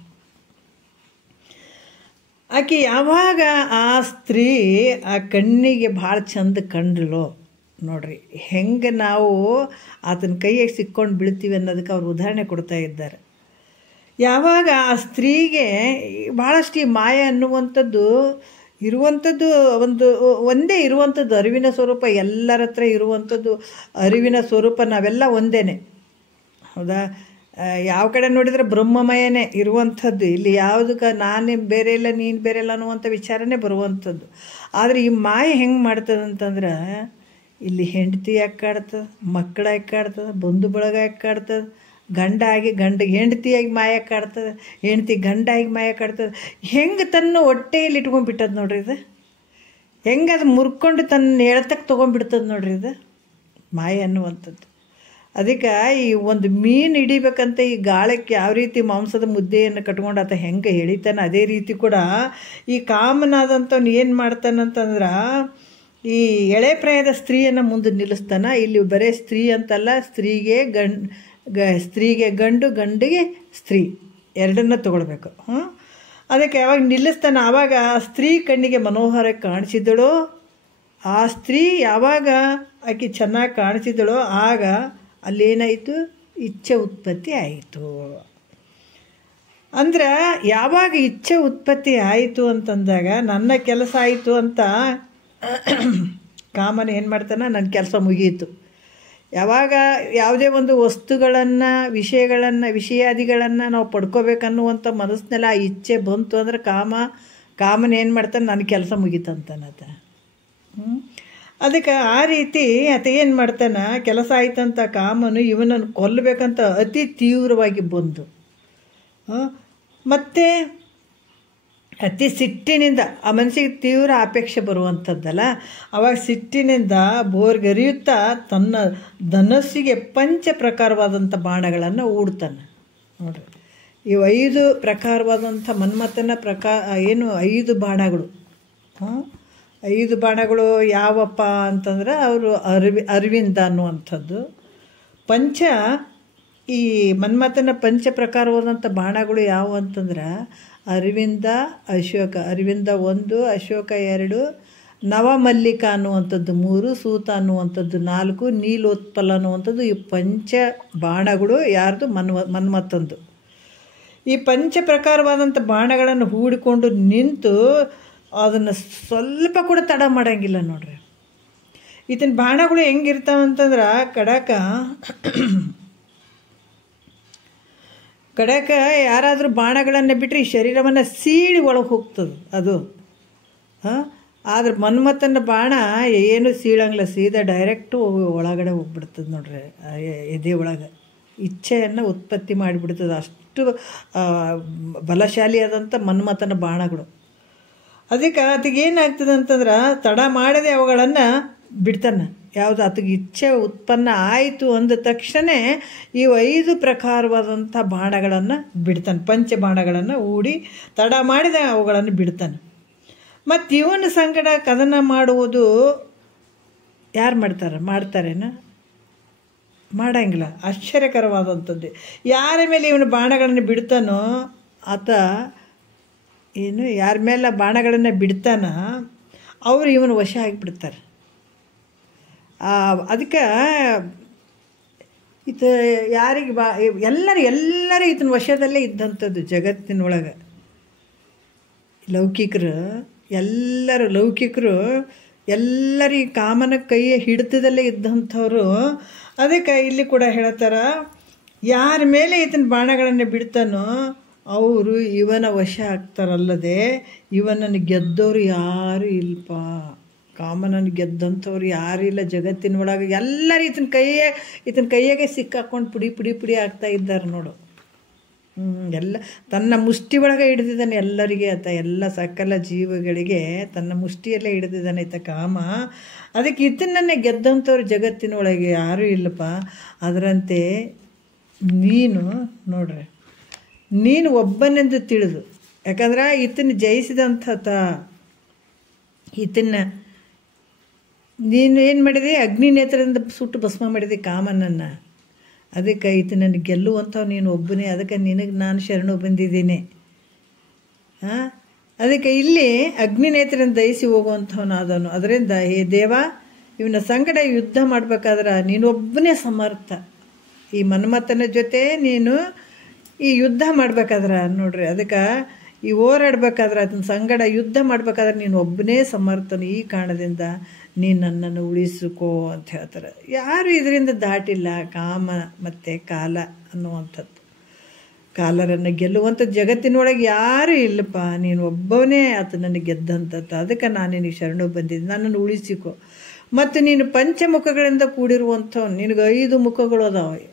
ಆಕೆ ಯಾವಾಗ ಆ ಸ್ತ್ರೀ ಆ ಕಣ್ಣಿಗೆ ಭಾಳ ಚಂದ ಕಂಡ್ಲೋ ನೋಡ್ರಿ, ಹೆಂಗೆ ನಾವು ಆತನ ಕೈಯಾಗಿ ಸಿಕ್ಕೊಂಡು ಬೀಳ್ತೀವಿ ಅನ್ನೋದಕ್ಕೆ ಅವ್ರು ಉದಾಹರಣೆ ಕೊಡ್ತಾ ಇದ್ದಾರೆ. ಯಾವಾಗ ಆ ಸ್ತ್ರೀಗೆ ಭಾಳಷ್ಟು ಈ ಮಾಯ ಅನ್ನುವಂಥದ್ದು ಇರುವಂಥದ್ದು ಒಂದೇ ಇರುವಂಥದ್ದು ಅರಿವಿನ ಸ್ವರೂಪ, ಎಲ್ಲರ ಹತ್ರ ಇರುವಂಥದ್ದು ಅರಿವಿನ ಸ್ವರೂಪ, ನಾವೆಲ್ಲ ಒಂದೇ. ಹೌದಾ? ಯಾವ ಕಡೆ ನೋಡಿದರೆ ಬ್ರಹ್ಮಮಯನೇ ಇರುವಂಥದ್ದು. ಇಲ್ಲಿ ಯಾವುದಕ್ಕೆ ನಾನು ಬೇರೆ ಇಲ್ಲ ನೀನು ಬೇರೆ ಇಲ್ಲ ಅನ್ನುವಂಥ ವಿಚಾರನೇ ಬರುವಂಥದ್ದು. ಆದರೆ ಈ ಮಾಯ ಹೆಂಗೆ ಮಾಡ್ತದೆ ಅಂತಂದ್ರೆ, ಇಲ್ಲಿ ಹೆಂಡತಿ ಯಾಕೆ ಕಾಡ್ತದೆ, ಮಕ್ಕಳ ಯಾಕೆ ಕಾಡ್ತದೆ, ಬಂಧು ಬಳಗ ಯಾಕೆ ಕಾಡ್ತದೆ, ಗಂಡಿಗೆ ಹೆಂಡತಿಯಾಗಿ ಮಾಯ ಕಾಡ್ತದೆ, ಹೆಂಡತಿ ಗಂಡಾಗಿ ಮಾಯ ಕಾಡ್ತದೆ. ಹೆಂಗೆ ತನ್ನ ಹೊಟ್ಟೆಯಲ್ಲಿ ಇಟ್ಕೊಂಡ್ಬಿಟ್ಟದ ನೋಡ್ರಿ ಇದು, ಹೆಂಗೆ ಅದು ಮುರ್ಕೊಂಡು ತನ್ನ ಎಳ್ತಕ್ಕೆ ತೊಗೊಂಡ್ಬಿಡ್ತದೆ ನೋಡ್ರಿ ಇದು ಮಾಯ ಅನ್ನುವಂಥದ್ದು. ಅದಕ್ಕೆ ಈ ಒಂದು ಮೀನು ಹಿಡಿಬೇಕಂತ ಈ ಗಾಳಕ್ಕೆ ಯಾವ ರೀತಿ ಮಾಂಸದ ಮುದ್ದೆಯನ್ನು ಕಟ್ಕೊಂಡು ಆತ ಹೆಂಗೆ ಎಳಿತಾನೆ, ಅದೇ ರೀತಿ ಕೂಡ ಈ ಕಾಮನಾದಂಥವ್ನು ಏನು ಮಾಡ್ತಾನಂತಂದ್ರೆ ಈ ಎಳೆ ಪ್ರಾಯದ ಸ್ತ್ರೀಯನ್ನು ಮುಂದೆ ನಿಲ್ಲಿಸ್ತಾನೆ. ಇಲ್ಲಿ ಬರೀ ಸ್ತ್ರೀ ಅಂತಲ್ಲ, ಸ್ತ್ರೀಗೆ ಗಂಡು, ಗಂಡಿಗೆ ಸ್ತ್ರೀ ಎರಡನ್ನ ತೊಗೊಳ್ಬೇಕು. ಅದಕ್ಕೆ ಯಾವಾಗ ನಿಲ್ಲಿಸ್ತಾನೆ, ಆವಾಗ ಆ ಸ್ತ್ರೀ ಕಣ್ಣಿಗೆ ಮನೋಹರ ಕಾಣಿಸಿದಳೋ, ಆ ಸ್ತ್ರೀ ಯಾವಾಗ ಆಕೆ ಚೆನ್ನಾಗಿ ಕಾಣಿಸಿದಳೋ ಆಗ ಅಲ್ಲೇನಾಯಿತು, ಇಚ್ಛೆ ಉತ್ಪತ್ತಿ ಆಯಿತು. ಅಂದ್ರೆ ಯಾವಾಗ ಇಚ್ಛೆ ಉತ್ಪತ್ತಿ ಆಯಿತು ಅಂತಂದಾಗ ನನ್ನ ಕೆಲಸ ಆಯಿತು ಅಂತ ಕಾಮನ ಏನು ಮಾಡ್ತಾನೆ, ನನ್ನ ಕೆಲಸ ಮುಗಿಯಿತು. ಯಾವಾಗ ಯಾವುದೇ ಒಂದು ವಸ್ತುಗಳನ್ನು ವಿಷಯಾದಿಗಳನ್ನು ನಾವು ಪಡ್ಕೋಬೇಕನ್ನುವಂಥ ಮನಸ್ಸಿನಲ್ಲಿ ಆ ಇಚ್ಛೆ ಬಂತು ಅಂದ್ರೆ ಕಾಮನ ಏನು ಮಾಡ್ತಾನೆ, ನನ್ನ ಕೆಲಸ ಮುಗೀತಂತಾನತ. ಅದಕ್ಕೆ ಆ ರೀತಿ ಆತ ಏನು ಮಾಡ್ತಾನೆ, ಕೆಲಸ ಆಯ್ತಂತ ಕಾಮನು ಇವನನ್ನು ಕೊಲ್ಲಬೇಕಂತ ಅತಿ ತೀವ್ರವಾಗಿ ಬಂದು ಮತ್ತು ಅತಿ ಸಿಟ್ಟಿನಿಂದ ಆ ಮನಸ್ಸಿಗೆ ತೀವ್ರ ಅಪೇಕ್ಷೆ ಬರುವಂಥದ್ದಲ್ಲ, ಆವಾಗ ಸಿಟ್ಟಿನಿಂದ ಬೋರ್ಗರಿಯುತ್ತಾ ತನ್ನ ಧನಸ್ಸಿಗೆ ಪಂಚ ಪ್ರಕಾರವಾದಂಥ ಬಾಣಗಳನ್ನು ಹೂಡ್ತಾನೆ. ನೋಡ್ರಿ, ಇವು 5 ಪ್ರಕಾರವಾದಂಥ ಮನ್ಮಥನ ಏನು 5 ಬಾಣಗಳು. 5 ಬಾಣಗಳು ಯಾವಪ್ಪ ಅಂತಂದ್ರೆ ಅವರು ಅರವಿಂದ ಅನ್ನುವಂಥದ್ದು. ಈ ಮನ್ಮಥನ ಪಂಚ ಪ್ರಕಾರವಾದಂಥ ಬಾಣಗಳು ಯಾವುವು ಅಂತಂದ್ರೆ ಅರವಿಂದ, ಅಶೋಕ, ಅರವಿಂದ 1, ಅಶೋಕ 2, ನವಮಲ್ಲಿಕ ಅನ್ನುವಂಥದ್ದು 3, ಸೂತ ಅನ್ನುವಂಥದ್ದು 4, ನೀಲೋತ್ಪಲ ಅನ್ನುವಂಥದ್ದು. ಈ ಪಂಚ ಬಾಣಗಳು ಯಾರ್ದು, ಮನ್ಮಥಂದು. ಈ ಪಂಚ ಪ್ರಕಾರವಾದಂಥ ಬಾಣಗಳನ್ನು ಹೂಡಿಕೊಂಡು ನಿಂತು ಅದನ್ನು ಸ್ವಲ್ಪ ಕೂಡ ತಡ ಮಾಡೋಂಗಿಲ್ಲ ನೋಡ್ರಿ. ಈತನ ಬಾಣಗಳು ಹೆಂಗಿರ್ತಾವಂತಂದ್ರೆ ಕಡಕ ಯಾರಾದರೂ ಬಾಣಗಳನ್ನು ಬಿಟ್ಟರೆ ಈ ಶರೀರವನ್ನು ಸೀಳಿ ಒಳಗೆ ಹೋಗ್ತದೆ ಅದು. ಆದ್ರೆ ಮನ್ಮಥನ ಬಾಣ ಏನು ಸೀಳಂಗಿಲ್ಲ, ಸೀದಾ ಡೈರೆಕ್ಟು ಒಳಗಡೆ ಹೋಗ್ಬಿಡ್ತದೆ ನೋಡ್ರಿ, ಎದೆ ಒಳಗೆ ಇಚ್ಛೆಯನ್ನು ಉತ್ಪತ್ತಿ ಮಾಡಿಬಿಡ್ತದೆ. ಅಷ್ಟು ಬಲಶಾಲಿಯಾದಂಥ ಮನ್ಮಥನ ಬಾಣಗಳು. ಅದಕ್ಕೆ ಆತಗೆ ಏನಾಗ್ತದೆ ಅಂತಂದ್ರೆ ತಡ ಮಾಡದೆ ಅವುಗಳನ್ನು ಬಿಡ್ತಾನೆ. ಯಾವುದು ಆತಗೆ ಇಚ್ಛೆ ಉತ್ಪನ್ನ ಆಯಿತು ಅಂದ ತಕ್ಷಣ ಈ 5 ಪ್ರಕಾರವಾದಂಥ ಬಾಣಗಳನ್ನು ಬಿಡ್ತಾನೆ, ಪಂಚ ಬಾಣಗಳನ್ನು ಹೂಡಿ ತಡ ಮಾಡಿದ ಅವುಗಳನ್ನು ಬಿಡ್ತಾನೆ. ಮತ್ತು ಇವನ ಸಂಗಡ ಕದನ ಮಾಡುವುದು ಯಾರು ಮಾಡ್ತಾರೇನ? ಮಾಡಂಗಿಲ್ಲ. ಆಶ್ಚರ್ಯಕರವಾದಂಥದ್ದು. ಯಾರ ಮೇಲೆ ಇವನು ಬಾಣಗಳನ್ನು ಬಿಡ್ತಾನೋ ಆತ ಯಾರ ಮೇಲೆ ಬಾಣಗಳನ್ನು ಬಿಡ್ತಾನ ಅವರು ಇವನು ವಶ ಆಗಿಬಿಡ್ತಾರೆ. ಅದಕ್ಕೆ ಯಾರಿಗೆ ಎಲ್ಲರೂ ಈತನ ವಶದಲ್ಲೇ ಇದ್ದಂಥದ್ದು ಜಗತ್ತಿನೊಳಗೆ. ಲೌಕಿಕರು ಎಲ್ಲರೂ ಈ ಕಾಮನ ಕೈಯ ಹಿಡಿತದಲ್ಲೇ ಇದ್ದಂಥವ್ರು. ಅದಕ್ಕೆ ಇಲ್ಲಿ ಕೂಡ ಹೇಳ್ತಾರ, ಯಾರ ಮೇಲೆ ಈತನ ಬಾಣಗಳನ್ನು ಬಿಡ್ತಾನೋ ಅವರು ಇವನ ವಶ ಆಗ್ತಾರಲ್ಲದೆ ಇವನನ್ನು ಗೆದ್ದವರು ಯಾರೂ ಇಲ್ಪ. ಕಾಮನನ್ನು ಗೆದ್ದಂಥವ್ರು ಯಾರೂ ಇಲ್ಲ ಜಗತ್ತಿನೊಳಗೆ. ಎಲ್ಲರೂ ಈತನ ಕೈಯಾಗೆ ಸಿಕ್ಕಾಕೊಂಡು ಪುಡಿ ಆಗ್ತಾ ಇದ್ದಾರೆ ನೋಡು. ಎಲ್ಲ ತನ್ನ ಮುಷ್ಟಿ ಒಳಗೆ ಹಿಡಿದಿದ್ದಾನೆ ಎಲ್ಲರಿಗೆ ಆತ, ಎಲ್ಲ ಸಕಲ ಜೀವಗಳಿಗೆ ತನ್ನ ಮುಷ್ಟಿಯಲ್ಲೇ ಹಿಡಿದಿದ್ದಾನೆ ಈತ ಕಾಮ. ಅದಕ್ಕೆ ಇದನ್ನೇ ಗೆದ್ದಂಥವ್ರು ಜಗತ್ತಿನೊಳಗೆ ಯಾರೂ ಇಲ್ಲಪ್ಪ. ಅದರಂತೆ ನೀನು ಒಬ್ಬನೆಂದು ತಿಳಿದು, ಯಾಕಂದ್ರೆ ಈತನ ಜಯಿಸಿದಂಥ ಈತನ್ನ ನೀನು ಏನು ಮಾಡಿದೆ, ಅಗ್ನಿ ನೇತ್ರದಿಂದ ಸುಟ್ಟು ಭಸ್ಮ ಮಾಡಿದೆ ಕಾಮನನ್ನು. ಅದಕ್ಕೆ ಈತನನ್ನು ಗೆಲ್ಲುವಂಥವು ನೀನು ಒಬ್ಬನೇ. ಅದಕ್ಕೆ ನಿನಗೆ ನಾನು ಶರಣು ಬಂದಿದ್ದೀನಿ. ಅದಕ್ಕೆ ಇಲ್ಲಿ ಅಗ್ನಿನೇತ್ರನ ದಯಿಸಿ ಹೋಗುವಂಥವನಾದವನು. ಅದರಿಂದ ಹೇ ದೇವ, ಇವನ ಸಂಗಡ ಯುದ್ಧ ಮಾಡ್ಬೇಕಾದ್ರೆ ನೀನೊಬ್ಬನೇ ಸಮರ್ಥ. ಈ ಮನ್ಮಥನ ಜೊತೆ ನೀನು ಈ ಯುದ್ಧ ಮಾಡ್ಬೇಕಾದ್ರೆ ನೋಡ್ರಿ, ಅದಕ್ಕೆ ಈ ಹೋರಾಡ್ಬೇಕಾದ್ರೆ ಅದನ್ನ ಸಂಗಡ ಯುದ್ಧ ಮಾಡ್ಬೇಕಾದ್ರೆ ನೀನು ಒಬ್ಬನೇ ಸಮರ್ಥನು. ಈ ಕಾರಣದಿಂದ ನೀನು ನನ್ನನ್ನು ಉಳಿಸಿಕೋ ಅಂತ ಹೇಳ್ತಾರೆ. ಯಾರು ಇದರಿಂದ ದಾಟಿಲ್ಲ ಕಾಮ ಮತ್ತು ಕಾಲ ಅನ್ನುವಂಥದ್ದು. ಕಾಲರನ್ನು ಗೆಲ್ಲುವಂಥ ಜಗತ್ತಿನೊಳಗೆ ಯಾರೂ ಇಲ್ಲಪ್ಪ, ನೀನು ಒಬ್ಬನೇ ಆತ ನನಗೆ ಗೆದ್ದಂಥದ್ದು. ಅದಕ್ಕೆ ನಾನು ನಿನಗೆ ಶರಣು ಬಂದಿದ್ದೆ, ನನ್ನನ್ನು ಉಳಿಸಿಕೊ. ಮತ್ತು ನೀನು ಪಂಚಮುಖಗಳಿಂದ ಕೂಡಿರುವಂಥವ್ನು, ನಿನಗೆ 5 ಮುಖಗಳು ಅದಾವೆ.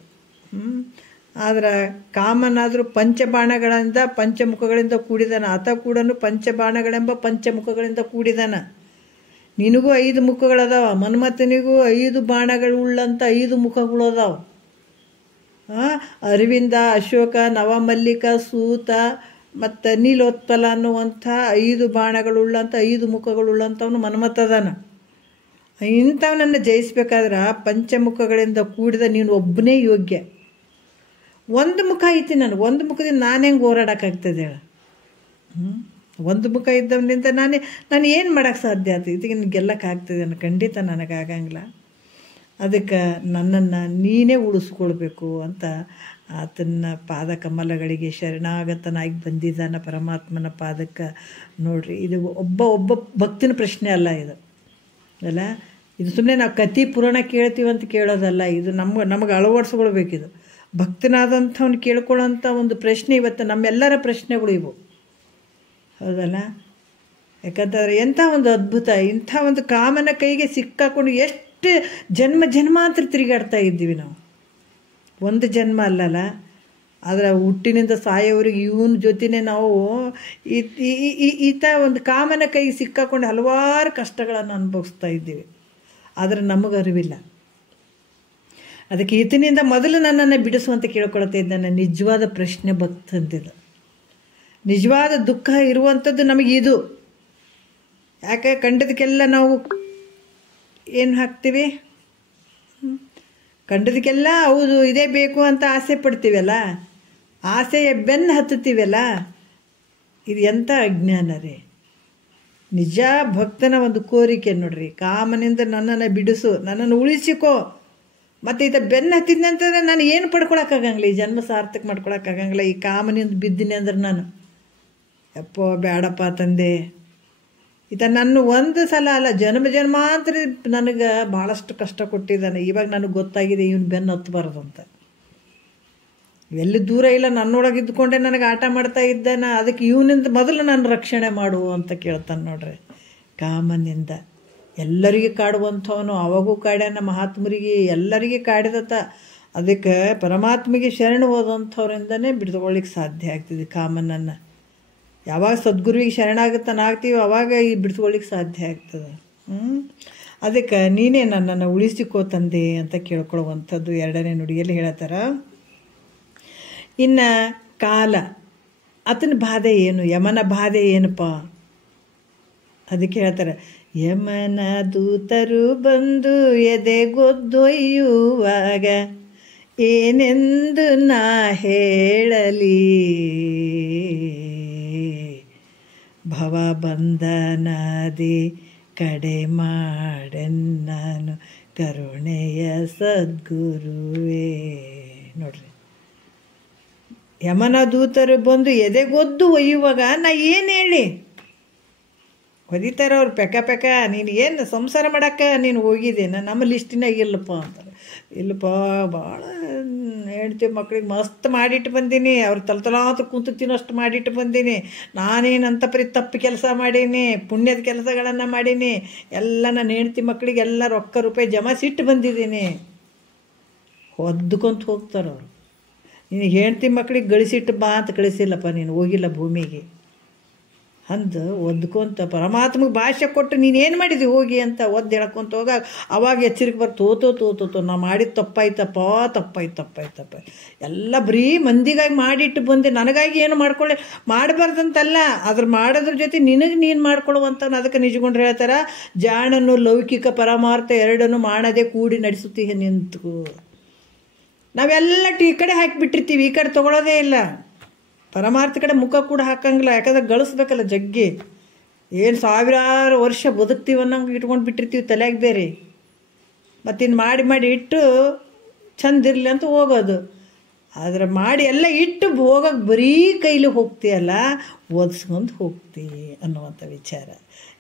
ಆದ್ರೆ ಕಾಮನಾದರೂ ಪಂಚಮುಖಗಳಿಂದ ಕೂಡಿದಾನ. ಆತ ಕೂಡ ಪಂಚಬಾಣಗಳೆಂಬ ಪಂಚಮುಖಗಳಿಂದ ಕೂಡಿದಾನ. ನಿನಗೂ 5 ಮುಖಗಳದಾವ, ಮನ್ಮಥನಿಗೂ 5 ಬಾಣಗಳು ಉಳ್ಳಂಥ 5 ಮುಖಗಳು ಅದಾವ. ಅರವಿಂದ, ಅಶೋಕ, ನವಮಲ್ಲಿಕ, ಸೂತ ಮತ್ತು ನೀಲೋತ್ಪಲ ಅನ್ನುವಂಥ 5 ಬಾಣಗಳುಳ್ಳಂಥ 5 ಮುಖಗಳುಳ್ಳಂಥವನು ಮನ್ಮಥದಾನ. ಇಂಥವನನ್ನು ಜಯಿಸ್ಬೇಕಾದ್ರೆ ಪಂಚಮುಖಗಳಿಂದ ಕೂಡಿದ ನೀನು ಒಬ್ಬನೇ ಯೋಗ್ಯ. 1 ಮುಖ ಐತಿ ನನಗೆ, 1 ಮುಖದಿಂದ ನಾನು ಹೆಂಗೆ ಹೋರಾಡೋಕ್ಕಾಗ್ತದೆ ಹೇಳ? 1 ಮುಖ ಇದ್ದವನಿಂದ ನಾನು ಏನು ಮಾಡೋಕ್ಕೆ ಸಾಧ್ಯ ಆಯ್ತು? ಇದಕ್ಕೆ ಗೆಲ್ಲಕ್ಕಾಗ್ತದೆ? ಖಂಡಿತ ನನಗಾಗಂಗಿಲ್ಲ. ಅದಕ್ಕೆ ನನ್ನನ್ನು ನೀನೇ ಉಳಿಸ್ಕೊಳ್ಬೇಕು ಅಂತ ಆತನ ಪಾದ ಕಮಲಗಳಿಗೆ ಶರಣಾಗತನಾಗಿ ಬಂದಿದ್ದಾನ ಪರಮಾತ್ಮನ ಪಾದಕ್ಕೆ. ನೋಡ್ರಿ, ಇದು ಒಬ್ಬ ಭಕ್ತನ ಪ್ರಶ್ನೆ ಅಲ್ಲ ಇದು ಅಲ್ಲ. ಇದು ಸುಮ್ಮನೆ ನಾವು ಕತಿ ಪುರಾಣ ಕೇಳ್ತೀವಂತ ಕೇಳೋದಲ್ಲ. ಇದು ನಮಗೆ ಅಳವಡಿಸ್ಕೊಳ್ಬೇಕಿದು. ಭಕ್ತನಾದಂಥವ್ನು ಕೇಳ್ಕೊಳ್ಳೋಂಥ ಒಂದು ಪ್ರಶ್ನೆ ಇವತ್ತು ನಮ್ಮೆಲ್ಲರ ಪ್ರಶ್ನೆಗಳು ಇವು, ಹೌದಲ್ಲ? ಯಾಕಂತಂದರೆ ಎಂಥ ಒಂದು ಅದ್ಭುತ, ಇಂಥ ಒಂದು ಕಾಮನ ಕೈಗೆ ಸಿಕ್ಕಾಕೊಂಡು ಎಷ್ಟು ಜನ್ಮಾಂತರ ತಿರುಗಾಡ್ತಾ ಇದ್ದೀವಿ ನಾವು. 1 ಜನ್ಮ ಅಲ್ಲಲ್ಲ, ಆದರೆ ಹುಟ್ಟಿನಿಂದ ಸಾಯೋವರೆಗೆ ಇವನ ಜೊತೆನೇ ನಾವು ಈತ ಒಂದು ಕಾಮನ ಕೈಗೆ ಸಿಕ್ಕಾಕೊಂಡು ಹಲವಾರು ಕಷ್ಟಗಳನ್ನು ಅನುಭವಿಸ್ತಾ ಇದ್ದೀವಿ. ಆದರೆ ನಮಗೆ ಅರಿವಿಲ್ಲ. ಅದಕ್ಕೆ ಈತನಿಂದ ಮೊದಲು ನನ್ನನ್ನು ಬಿಡಿಸುವಂತ ಕೇಳ್ಕೊಳ್ತಾ ಇದ್ದಾನೆ. ನಿಜವಾದ ಪ್ರಶ್ನೆ ಭಕ್ತಂತಿದ್ದು, ನಿಜವಾದ ದುಃಖ ಇರುವಂಥದ್ದು ನಮಗಿದು. ಯಾಕೆ ಕಂಡದಕ್ಕೆಲ್ಲ ನಾವು ಏನು ಹಾಕ್ತೀವಿ? ಕಂಡದಕ್ಕೆಲ್ಲ ಹೌದು ಇದೇ ಬೇಕು ಅಂತ ಆಸೆ ಪಡ್ತೀವಲ್ಲ, ಆಸೆಯ ಬೆನ್ನು ಹತ್ತುತ್ತೀವಲ್ಲ. ಇದು ಎಂಥ ಅಜ್ಞಾನ ರೀ. ನಿಜ ಭಕ್ತನ ಒಂದು ಕೋರಿಕೆ ನೋಡ್ರಿ, ಕಾಮನಿಂದ ನನ್ನನ್ನು ಬಿಡಿಸು, ನನ್ನನ್ನು ಉಳಿಸಿಕೋ. ಮತ್ತು ಈತ ಬೆನ್ನು ಹತ್ತಿದ್ನಂತಂದ್ರೆ ನಾನು ಏನು ಪಡ್ಕೊಳಕ್ಕಾಗಂಗಿಲ್ಲ, ಈ ಜನ್ಮ ಸಾರ್ಥಕ ಮಾಡ್ಕೊಳಕ್ಕಾಗಂಗಿಲ್ಲ. ಈ ಕಾಮನಿಂದ ಬಿದ್ದೀನಿ ಅಂದ್ರೆ ನಾನು ಯಪ್ಪೋ ಬೇಡಪ್ಪ ತಂದೆ. ಈತ ನನ್ನ 1 ಸಲ ಅಲ್ಲ, ಜನ್ಮಾಂತರ ನನಗೆ ಭಾಳಷ್ಟು ಕಷ್ಟ ಕೊಟ್ಟಿದ್ದಾನೆ. ಇವಾಗ ನನಗೆ ಗೊತ್ತಾಗಿದೆ ಇವನು ಬೆನ್ನು ಹತ್ತಬಾರ್ದು ಅಂತ. ಎಲ್ಲಿ ದೂರ ಇಲ್ಲ, ನನ್ನೊಳಗೆ ಇದ್ದುಕೊಂಡೆ ನನಗೆ ಆಟ ಮಾಡ್ತಾ ಇದ್ದಾನೆ. ಅದಕ್ಕೆ ಇವನಿಂದ ಮೊದಲು ನಾನು ರಕ್ಷಣೆ ಮಾಡು ಅಂತ ಕೇಳ್ತಾನೆ ನೋಡ್ರಿ. ಕಾಮನಿಂದ ಎಲ್ಲರಿಗೆ ಕಾಡುವಂಥವನು, ಅವಾಗೂ ಕಾಡ್ಯಾನ, ಮಹಾತ್ಮರಿಗೆ ಎಲ್ಲರಿಗೆ ಕಾಡಿದತ. ಅದಕ್ಕೆ ಪರಮಾತ್ಮಗೆ ಶರಣು ಹೋದಂಥವ್ರಿಂದನೇ ಬಿಡ್ಕೊಳ್ಳಿಕ್ಕೆ ಸಾಧ್ಯ ಆಗ್ತಿದೆ ಕಾಮನನ್ನು. ಯಾವಾಗ ಸದ್ಗುರುವಿಗೆ ಶರಣಾಗತನಾಗ್ತೀವಿ ಅವಾಗ ಈ ಬಿಡಿಸ್ಕೊಳ್ಳಿಕ್ಕೆ ಸಾಧ್ಯ ಆಗ್ತದೆ. ಅದಕ್ಕೆ ನೀನೇ ನನ್ನನ್ನು ಉಳಿಸಿಕೋ ತಂದೆ ಅಂತ ಕೇಳ್ಕೊಳ್ಳುವಂಥದ್ದು 2ನೇ ನುಡಿಯಲ್ಲಿ ಹೇಳ್ತಾರ. ಇನ್ನು ಕಾಲ, ಆತನ ಬಾಧೆ ಏನು, ಯಮನ ಬಾಧೆ ಏನಪ್ಪ? ಅದಕ್ಕೆ ಹೇಳ್ತಾರೆ, ಯಮನ ದೂತರು ಬಂದು ಎದೆಗೊದ್ದೊಯ್ಯುವಾಗ ಏನೆಂದು ನಾ ಹೇಳಲಿ, ಭವ ಬಂಧನದಿ ಕಡೆ ಮಾಡೆನ್ನನು ಕರುಣೆಯ ಸದ್ಗುರುವೇ. ನೋಡ್ರಿ, ಯಮನ ದೂತರು ಬಂದು ಎದೆಗೊದ್ದು ಒಯ್ಯುವಾಗ ನಾ ಏನು ಹೇಳಿ? ಹೊದಿತಾರೆ ಅವ್ರು ಪೆಕ ನೀನು ಏನು ಸಂಸಾರ ಮಾಡೋಕ್ಕೆ ನೀನು ಹೋಗಿದ್ದೇನೆ, ನಮ್ಮ ಲಿಸ್ಟಿನಾಗ ಇಲ್ಲಪ್ಪ ಅಂತಾರೆ. ಇಲ್ಲಪ್ಪ, ಭಾಳ ಹೆಂಡ್ತಿ ಮಕ್ಳಿಗೆ ಮಸ್ತ್ ಮಾಡಿಟ್ಟು ಬಂದೀನಿ, ಅವ್ರು ತಲತಲಾತ್ರ ಕುಂತು ತಿನ್ನೋಷ್ಟು ಮಾಡಿಟ್ಟು ಬಂದೀನಿ. ನಾನೇನಂತ ಪರಿ ತಪ್ಪು ಕೆಲಸ ಮಾಡೀನಿ, ಪುಣ್ಯದ ಕೆಲಸಗಳನ್ನು ಮಾಡೀನಿ, ಎಲ್ಲ ನನ್ನ ಹೆಂಡ್ತಿ ಮಕ್ಕಳಿಗೆಲ್ಲ ರೊಕ್ಕ ರೂಪಾಯಿ ಜಮಾಸಿಟ್ಟು ಬಂದಿದ್ದೀನಿ. ಹೊದ್ದುಕೊಂತ ಹೋಗ್ತಾರವ್ರು. ನೀನು ಹೆಂಡ್ತಿ ಮಕ್ಳಿಗೆ ಗಳಿಸಿಟ್ಟು ಬಾ ಅಂತ ಕಳಿಸಿಲ್ಲಪ್ಪ, ನೀನು ಹೋಗಿಲ್ಲ ಭೂಮಿಗೆ ಅಂದು ಒದ್ಕೊಂತ ಪರಮಾತ್ಮಗೆ ಭಾಷೆ ಕೊಟ್ಟು ನೀನೇನು ಮಾಡಿದ್ವಿ ಹೋಗಿ ಅಂತ ಒದ್ದು ಹೇಳ್ಕೊಂತ ಹೋಗಾಗ ಅವಾಗ ಎಚ್ಚರಿಕೆ ಬರ್ತು, ತೋತೋ ನಾ ಮಾಡಿದ ತಪ್ಪಾಯ್ತಪ್ಪ ಎಲ್ಲ ಬರೀ ಮಂದಿಗಾಗಿ ಮಾಡಿಟ್ಟು ಬಂದೆ, ನನಗಾಗಿ ಏನು ಮಾಡಬಾರ್ದಂತಲ್ಲ, ಅದ್ರ ಮಾಡೋದ್ರ ಜೊತೆ ನಿನಗೆ ನೀನು ಮಾಡ್ಕೊಳ್ಳುವಂತ. ಅದಕ್ಕೆ ನಿಜಗೊಂಡ್ರು ಹೇಳ್ತಾರ, ಜಾಣನು ಲೌಕಿಕ ಪರಮಾರ್ಥ ಎರಡನ್ನು ಮಾಡದೆ ಕೂಡಿ ನಡೆಸುತ್ತೀಯ ನಿಂತು. ನಾವೆಲ್ಲ ಈ ಕಡೆ ಹಾಕಿಬಿಟ್ಟಿರ್ತೀವಿ, ಈ ಕಡೆ ತೊಗೊಳೋದೇ ಇಲ್ಲ. ಪರಮಾರ್ಥ ಕಡೆ ಮುಖ ಕೂಡ ಹಾಕಂಗಿಲ್ಲ, ಯಾಕಂದ್ರೆ ಗಳಿಸ್ಬೇಕಲ್ಲ ಜಗ್ಗಿ. ಏನು ಸಾವಿರಾರು ವರ್ಷ ಬದುಕ್ತೀವಿ ಅನ್ನೋಂಗೆ ಇಟ್ಕೊಂಡು ಬಿಟ್ಟಿರ್ತೀವಿ ತಲೆಯಾಗ ಬೇರೆ, ಮತ್ತಿನ್ನು ಮಾಡಿ ಮಾಡಿ ಇಟ್ಟು ಚಂದಿರಲಿ ಅಂತ ಹೋಗೋದು. ಆದರೆ ಮಾಡಿ ಎಲ್ಲ ಇಟ್ಟು ಹೋಗೋಕೆ ಬರೀ ಕೈಲಿ ಹೋಗ್ತೀಯಲ್ಲ, ಓದಿಸ್ಕೊಂಡು ಹೋಗ್ತಿ ಅನ್ನುವಂಥ ವಿಚಾರ.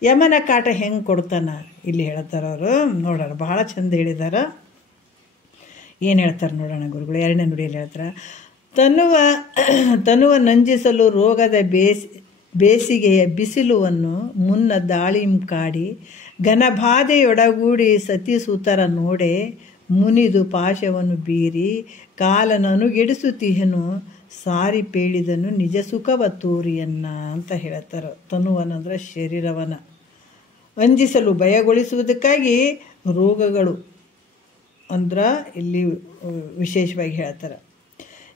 ಯಮನ ಕಾಟ ಹೆಂಗೆ ಕೊಡ್ತಾನ ಇಲ್ಲಿ ಹೇಳ್ತಾರೆ ಅವರು, ನೋಡೋಣ ಭಾಳ ಚಂದ ಹೇಳಿದಾರ. ಏನು ಹೇಳ್ತಾರೆ ನೋಡೋಣ ಗುರುಗಳು. 2ನೇ ನುಡಿಯಲ್ಲಿ ಹೇಳ್ತಾರೆ, ತನುವ ನಂಜಿಸಲು ರೋಗದ ಬೇಸಿಗೆಯ ಬಿಸಿಲುವನ್ನು ಮುನ್ನ ದಾಳಿಂ ಕಾಡಿ ಘನಬಾಧೆಯೊಡಗೂಡಿ ಸತಿಸೂತರ ನೋಡೆ ಮುನಿದು ಪಾಶವನ್ನು ಬೀರಿ ಕಾಲನನುಗೆಡಿಸುತ್ತೀಹನು ಸಾರಿ ಪೇಳಿದನು ನಿಜ ಸುಖವ ತೋರಿಯನ್ನ ಅಂತ ಹೇಳ್ತಾರೆ. ತನುವನಂದ್ರೆ ಶರೀರವನ ಅಂಜಿಸಲು ಭಯಗೊಳಿಸುವುದಕ್ಕಾಗಿ ರೋಗಗಳು ಅಂದ್ರೆ ಇಲ್ಲಿ ವಿಶೇಷವಾಗಿ ಹೇಳ್ತಾರೆ.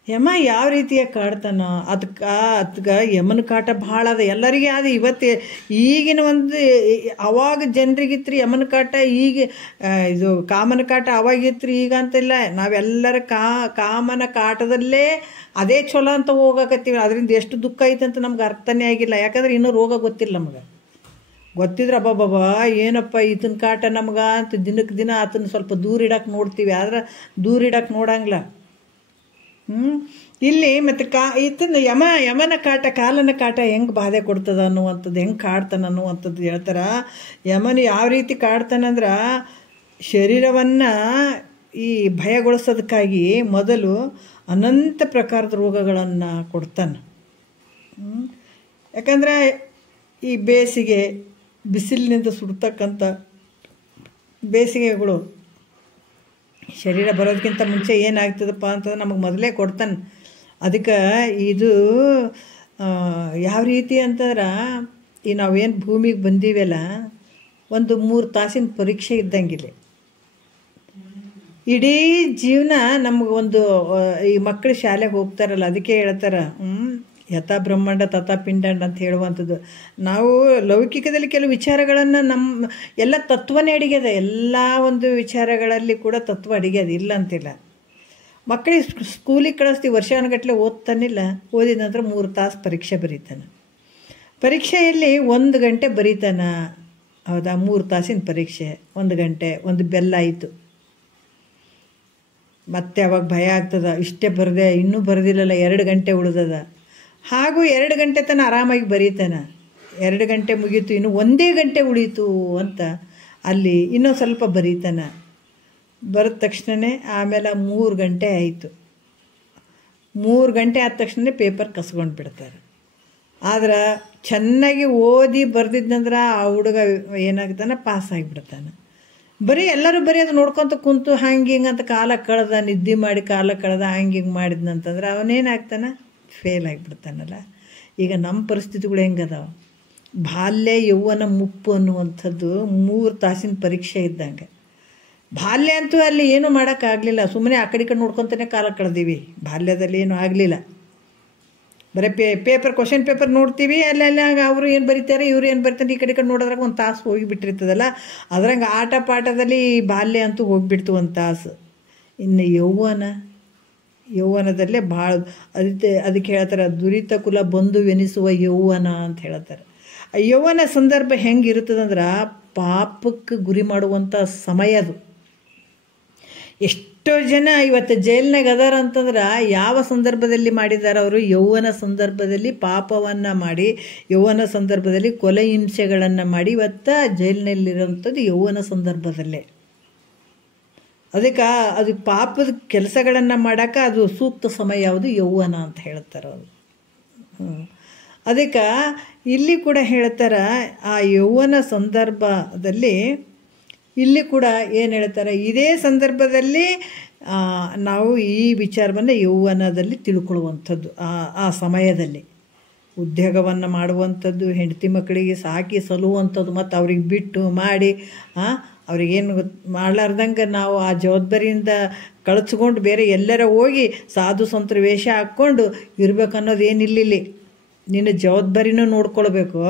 ಯಮ ಯಾವ ರೀತಿಯ ಕಾಡ್ತಾನ, ಅದಕ್ಕೆ ಯಮನ ಕಾಟ ಭಾಳ ಅದ, ಎಲ್ಲರಿಗೆ ಅದು. ಇವತ್ತು ಈಗಿನ ಒಂದು ಅವಾಗ ಜನರಿಗಿತ್ರಿ ಯಮನ ಕಾಟ, ಈಗ ಇದು ಕಾಮನ ಕಾಟ ಅವಾಗಿತ್ರಿ, ಈಗ ಅಂತಿಲ್ಲ. ನಾವೆಲ್ಲರ ಕಾಮನ ಕಾಟದಲ್ಲೇ ಅದೇ ಚಲೋ ಅಂತ ಹೋಗಕತ್ತೀವಿ. ಅದರಿಂದ ಎಷ್ಟು ದುಃಖ ಐತೆ ಅಂತ ನಮ್ಗೆ ಅರ್ಥನೇ ಆಗಿಲ್ಲ. ಯಾಕಂದ್ರೆ ಇನ್ನೂ ರೋಗ ಗೊತ್ತಿಲ್ಲ ನಮ್ಗೆ. ಗೊತ್ತಿದ್ರೆ ಅಬ್ಬಬ್ಬಾ ಏನಪ್ಪ ಈತನ ಕಾಟ ನಮ್ಗೆ ಅಂತ ದಿನಕ್ಕೆ ದಿನ ಆತನ ಸ್ವಲ್ಪ ದೂರ ಇಡಕ್ಕೆ ನೋಡ್ತೀವಿ, ಆದ್ರೆ ದೂರ ಇಡಕ್ಕೆ ನೋಡಂಗಿಲ್ಲ. ಇಲ್ಲಿ ಮತ್ತು ಈತನ ಯಮನ ಕಾಟ, ಕಾಲನ ಕಾಟ ಹೆಂಗೆ ಬಾಧೆ ಕೊಡ್ತದ ಅನ್ನುವಂಥದ್ದು, ಹೆಂಗೆ ಕಾಡ್ತಾನ ಅನ್ನುವಂಥದ್ದು ಹೇಳ್ತಾರೆ. ಯಮನ ಯಾವ ರೀತಿ ಕಾಡ್ತಾನಂದ್ರೆ ಶರೀರವನ್ನು ಈ ಭಯಗೊಳಿಸೋದಕ್ಕಾಗಿ ಮೊದಲು ಅನಂತ ಪ್ರಕಾರದ ರೋಗಗಳನ್ನು ಕೊಡ್ತಾನೆ. ಯಾಕಂದರೆ ಈ ಬೇಸಿಗೆ ಬಿಸಿಲಿನಿಂದ ಸುಡ್ತಕ್ಕಂಥ ಬೇಸಿಗೆಗಳು ಶರೀರ ಬರೋದಕ್ಕಿಂತ ಮುಂಚೆ ಏನಾಗ್ತದಪ್ಪ ಅಂತಂದ್ರೆ ನಮಗೆ ಮೊದಲೇ ಕೊಡ್ತಾನೆ. ಅದಕ್ಕೆ ಇದು ಯಾವ ರೀತಿ ಅಂತಂದ್ರೆ ಈ ನಾವೇನು ಭೂಮಿಗೆ ಬಂದೀವಲ್ಲ, ಒಂದು 3 ತಾಸಿನ ಪರೀಕ್ಷೆ ಇದ್ದಂಗಿಲ್ಲ. ಇಡೀ ಜೀವನ ನಮಗೊಂದು, ಈ ಮಕ್ಕಳು ಶಾಲೆಗೆ ಹೋಗ್ತಾರಲ್ಲ ಅದಕ್ಕೆ ಹೇಳ್ತಾರೆ ಯಥಾ ಬ್ರಹ್ಮಾಂಡ ತಥಾ ಪಿಂಡಾಂಡ ಅಂತ ಹೇಳುವಂಥದ್ದು. ನಾವು ಲೌಕಿಕದಲ್ಲಿ ಕೆಲವು ವಿಚಾರಗಳನ್ನು ನಮ್ಮ ಎಲ್ಲ ತತ್ವನೇ ಅಡಿಗೆದ, ಎಲ್ಲ ಒಂದು ವಿಚಾರಗಳಲ್ಲಿ ಕೂಡ ತತ್ವ ಅಡಿಗೆದ, ಇಲ್ಲ ಅಂತಿಲ್ಲ. ಮಕ್ಕಳಿಗೆ ಸ್ಕೂಲಿಗೆ ಕಳಿಸ್ತೀವಿ, ವರ್ಷಾನುಗಟ್ಟಲೆ ಓದ್ತಾನಿಲ್ಲ, ಓದಿದ ನಂತರ 3 ತಾಸು ಪರೀಕ್ಷೆ ಬರೀತಾನೆ. ಪರೀಕ್ಷೆಯಲ್ಲಿ 1 ಗಂಟೆ ಬರೀತಾನೆ, ಹೌದಾ? 3 ತಾಸಿನ ಪರೀಕ್ಷೆ, 1 ಗಂಟೆ, ಒಂದು ಬೆಲ್ಲ ಆಯಿತು. ಮತ್ತೆ ಅವಾಗ ಭಯ ಆಗ್ತದ, ಇಷ್ಟೇ ಬರದೆ, ಇನ್ನೂ ಬರೆದಿಲ್ಲಲ್ಲ, 2 ಗಂಟೆ ಉಳಿದದ. ಹಾಗೂ 2 ಗಂಟೆ ತನಕ ಆರಾಮಾಗಿ ಬರೀತಾನೆ. 2 ಗಂಟೆ ಮುಗೀತು, ಇನ್ನು 1 ಗಂಟೆ ಉಳೀತು ಅಂತ ಅಲ್ಲಿ ಇನ್ನೂ ಸ್ವಲ್ಪ ಬರೀತಾನೆ. ಬರೆದ ತಕ್ಷಣವೇ ಆಮೇಲೆ 3 ಗಂಟೆ ಆಯಿತು. 3 ಗಂಟೆ ಆದ ತಕ್ಷಣ ಪೇಪರ್ ಕಸ್ಕೊಂಡು ಬಿಡ್ತಾರೆ. ಆದ್ರೆ ಚೆನ್ನಾಗಿ ಓದಿ ಬರ್ದಿದ್ನಂದ್ರೆ ಆ ಹುಡುಗ ಏನಾಗ್ತಾನೆ, ಪಾಸ್ ಆಗಿಬಿಡ್ತಾನೆ. ಬರೀ ಎಲ್ಲರೂ ಬರೀ ಅದು ನೋಡ್ಕೊತ ಕುಂತು ಹಂಗೆ ಹಿಂಗೆ ಅಂತ ಕಾಲ ಕಳೆದ, ನಿದ್ದೆ ಮಾಡಿ ಕಾಲ ಕಳೆದ, ಹಂಗೆ ಹಿಂಗೆ ಮಾಡಿದ್ನಂತಂದ್ರೆ ಅವನೇನಾಗ್ತಾನೆ, ಫೇಲ್ ಆಗಿಬಿಡ್ತಾನಲ್ಲ. ಈಗ ನಮ್ಮ ಪರಿಸ್ಥಿತಿಗಳು ಹೆಂಗದಾವ, ಬಾಲ್ಯ ಯೌವನ ಮುಪ್ಪು ಅನ್ನುವಂಥದ್ದು 3 ತಾಸಿನ ಪರೀಕ್ಷೆ ಇದ್ದಂಗೆ. ಬಾಲ್ಯ ಅಂತೂ ಅಲ್ಲಿ ಏನೂ ಮಾಡೋಕ್ಕಾಗಲಿಲ್ಲ, ಸುಮ್ಮನೆ ಆ ಕಡೆ ನೋಡ್ಕೊತಾನೆ ಕಾಲ ಕಳೆದೀವಿ. ಬಾಲ್ಯದಲ್ಲಿ ಏನೂ ಆಗಲಿಲ್ಲ, ಬರೀ ಕ್ವಶನ್ ಪೇಪರ್ ನೋಡ್ತೀವಿ, ಅಲ್ಲೆಲ್ಲ ಅವರು ಏನು ಬರೀತಾರೆ, ಇವ್ರು ಏನು ಬರೀತಾರೆ, ಈ ಕಡೆ ನೋಡಿದ್ರಾಗ 1 ತಾಸು ಹೋಗಿಬಿಟ್ಟಿರ್ತದಲ್ಲ. ಅದ್ರಂಗೆ ಆಟ ಪಾಠದಲ್ಲಿ ಬಾಲ್ಯ ಅಂತೂ ಹೋಗಿಬಿಡ್ತು 1 ತಾಸು. ಇನ್ನು ಯೌವನದಲ್ಲೇ ಭಾಳ ಅದಕ್ಕೆ ಹೇಳ್ತಾರೆ, ದುರಿತ ಕುಲ ಬಂಧುವೆನಿಸುವ ಯೌವನ ಅಂತ ಹೇಳ್ತಾರೆ. ಆ ಯೌವನ ಸಂದರ್ಭ ಹೆಂಗೆ ಇರ್ತದಂದ್ರೆ ಪಾಪಕ್ಕೆ ಗುರಿ ಮಾಡುವಂಥ ಸಮಯ ಅದು. ಎಷ್ಟೋ ಜನ ಇವತ್ತು ಜೈಲ್ನಾಗ ಅದಾರ ಅಂತಂದ್ರೆ ಯಾವ ಸಂದರ್ಭದಲ್ಲಿ ಮಾಡಿದ್ದಾರೆ ಅವರು? ಯೌವನ ಸಂದರ್ಭದಲ್ಲಿ ಪಾಪವನ್ನು ಮಾಡಿ, ಯೌವನ ಸಂದರ್ಭದಲ್ಲಿ ಕೊಲೆ ಹಿಂಸೆಗಳನ್ನು ಮಾಡಿ ಇವತ್ತು ಜೈಲಿನಲ್ಲಿರೋಂಥದ್ದು ಯೌವನ ಸಂದರ್ಭದಲ್ಲೇ. ಅದಕ್ಕೆ ಅದು ಪಾಪದ ಕೆಲಸಗಳನ್ನು ಮಾಡೋಕೆ ಅದು ಸೂಕ್ತ ಸಮಯ ಯಾವುದು? ಯೌವನ ಅಂತ ಹೇಳ್ತಾರೆ ಅವರು. ಅದಕ್ಕೆ ಇಲ್ಲಿ ಕೂಡ ಹೇಳ್ತಾರೆ, ಆ ಯೌವನ ಸಂದರ್ಭದಲ್ಲಿ ಇಲ್ಲಿ ಕೂಡ ಏನು ಹೇಳ್ತಾರೆ, ಇದೇ ಸಂದರ್ಭದಲ್ಲಿ ನಾವು ಈ ವಿಚಾರವನ್ನು ಯೌವನದಲ್ಲಿ ತಿಳ್ಕೊಳ್ಳುವಂಥದ್ದು. ಆ ಸಮಯದಲ್ಲಿ ಉದ್ಯೋಗವನ್ನು ಮಾಡುವಂಥದ್ದು, ಹೆಂಡತಿ ಮಕ್ಕಳಿಗೆ ಸಾಕಿ ಸಲುವಂಥದ್ದು, ಮತ್ತು ಅವ್ರಿಗೆ ಬಿಟ್ಟು ಮಾಡಿ ಅವ್ರಿಗೇನು ಮಾಡಲಾರ್ದಂಗೆ ನಾವು ಆ ಜವಾಬ್ದಾರಿಯಿಂದ ಕಳಿಸ್ಕೊಂಡು ಬೇರೆ ಎಲ್ಲರ ಹೋಗಿ ಸಾಧು ಸಂತರ ವೇಷ ಹಾಕ್ಕೊಂಡು ಇರ್ಬೇಕನ್ನೋದು ಏನಿಲ್ಲಿ. ನಿನ್ನ ಜವಾಬ್ದಾರಿನೂ ನೋಡ್ಕೊಳ್ಬೇಕು,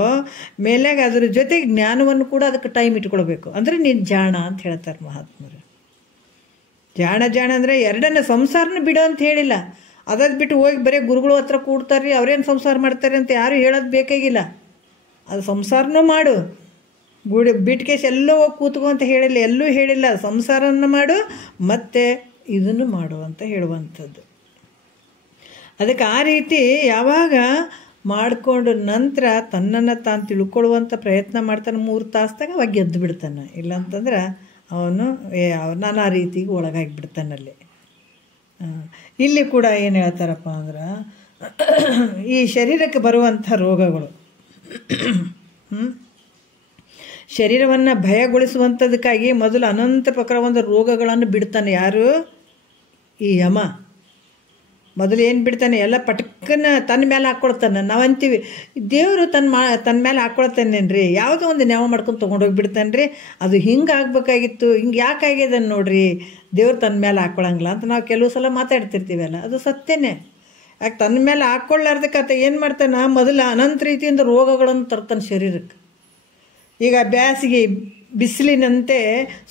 ಮೇಲಾಗ ಅದ್ರ ಜೊತೆಗೆ ಜ್ಞಾನವನ್ನು ಕೂಡ ಅದಕ್ಕೆ ಟೈಮ್ ಇಟ್ಕೊಳ್ಬೇಕು. ಅಂದರೆ ನೀನು ಜಾಣ ಅಂತ ಹೇಳ್ತಾರೆ ಮಹಾತ್ಮರು. ಜಾಣ ಅಂದರೆ ಎರಡನ್ನ ಸಂಸಾರನ ಬಿಡು ಅಂತ ಹೇಳಿಲ್ಲ, ಅದನ್ನು ಬಿಟ್ಟು ಹೋಗಿ ಬರೀ ಗುರುಗಳ ಹತ್ರ ಕೂಡ್ತಾರೆ, ಅವ್ರೇನು ಸಂಸಾರ ಮಾಡ್ತಾರೆ ಅಂತ ಯಾರು ಹೇಳೋದು ಬೇಕಾಗಿಲ್ಲ. ಅದು ಸಂಸಾರನೂ ಮಾಡು, ಬಿಟ್ಕೇಶ್ ಎಲ್ಲೋ ಹೋಗಿ ಕೂತ್ಕೋ ಅಂತ ಹೇಳಿಲ್ಲ, ಎಲ್ಲೂ ಹೇಳಿಲ್ಲ. ಸಂಸಾರವನ್ನು ಮಾಡು ಮತ್ತು ಇದನ್ನು ಮಾಡು ಅಂತ ಹೇಳುವಂಥದ್ದು. ಅದಕ್ಕೆ ಆ ರೀತಿ ಯಾವಾಗ ಮಾಡಿಕೊಂಡು ನಂತರ ತನ್ನನ್ನು ತಾನು ತಿಳ್ಕೊಳ್ಳುವಂಥ ಪ್ರಯತ್ನ ಮಾಡ್ತಾನೆ 3 ತಾಸ್ದಾಗ ಅವಾಗ ಗೆದ್ದು ಬಿಡ್ತಾನೆ. ಇಲ್ಲಾಂತಂದ್ರೆ ಅವನು ನಾನಾ ರೀತಿಗೆ ಒಳಗಾಗಿಬಿಡ್ತಾನಲ್ಲಿ. ಇಲ್ಲಿ ಕೂಡ ಏನು ಹೇಳ್ತಾರಪ್ಪ ಅಂದ್ರೆ, ಈ ಶರೀರಕ್ಕೆ ಬರುವಂಥ ರೋಗಗಳು, ಶರೀರವನ್ನು ಭಯಗೊಳಿಸುವಂಥದಕ್ಕಾಗಿ ಮೊದಲು ಅನಂತ ಪ್ರಕಾರ ಒಂದು ರೋಗಗಳನ್ನು ಬಿಡ್ತಾನೆ. ಯಾರು? ಈ ಯಮ. ಮೊದಲು ಏನು ಬಿಡ್ತಾನೆ? ಎಲ್ಲ ಪಟಕ್ಕನ ತನ್ನ ಮೇಲೆ ಹಾಕ್ಕೊಳ್ತಾನೆ. ನಾವು ಅಂತೀವಿ ದೇವರು ತನ್ನ ಮೇಲೆ ಹಾಕ್ಕೊಳ್ತಾನೇನ್ರಿ, ಯಾವುದೋ ಒಂದು ನ್ಯಾವ ಮಾಡ್ಕೊಂಡು ತೊಗೊಂಡೋಗಿ ಬಿಡ್ತಾನೆ ರೀ, ಅದು ಹಿಂಗೆ ಆಗಬೇಕಾಗಿತ್ತು, ಹಿಂಗೆ ಯಾಕೆ ಆಗ್ಯದ ನೋಡ್ರಿ, ದೇವ್ರು ತನ್ನ ಮೇಲೆ ಹಾಕ್ಕೊಳಂಗಿಲ್ಲ ಅಂತ ನಾವು ಕೆಲವು ಸಲ ಮಾತಾಡ್ತಿರ್ತೀವಲ್ಲ, ಅದು ಸತ್ಯನೇ. ಯಾಕೆ ತನ್ನ ಮೇಲೆ ಹಾಕ್ಕೊಳ್ಳಾರ್ದಕ್ಕೆ ಏನು ಮಾಡ್ತಾನೆ? ಮೊದಲು ಅನಂತ ರೀತಿಯಿಂದ ರೋಗಗಳನ್ನು ತರ್ತಾನೆ ಶರೀರಕ್ಕೆ. ಈಗ ಬ್ಯಾಸಿಗೆ ಬಿಸಿಲಿನಂತೆ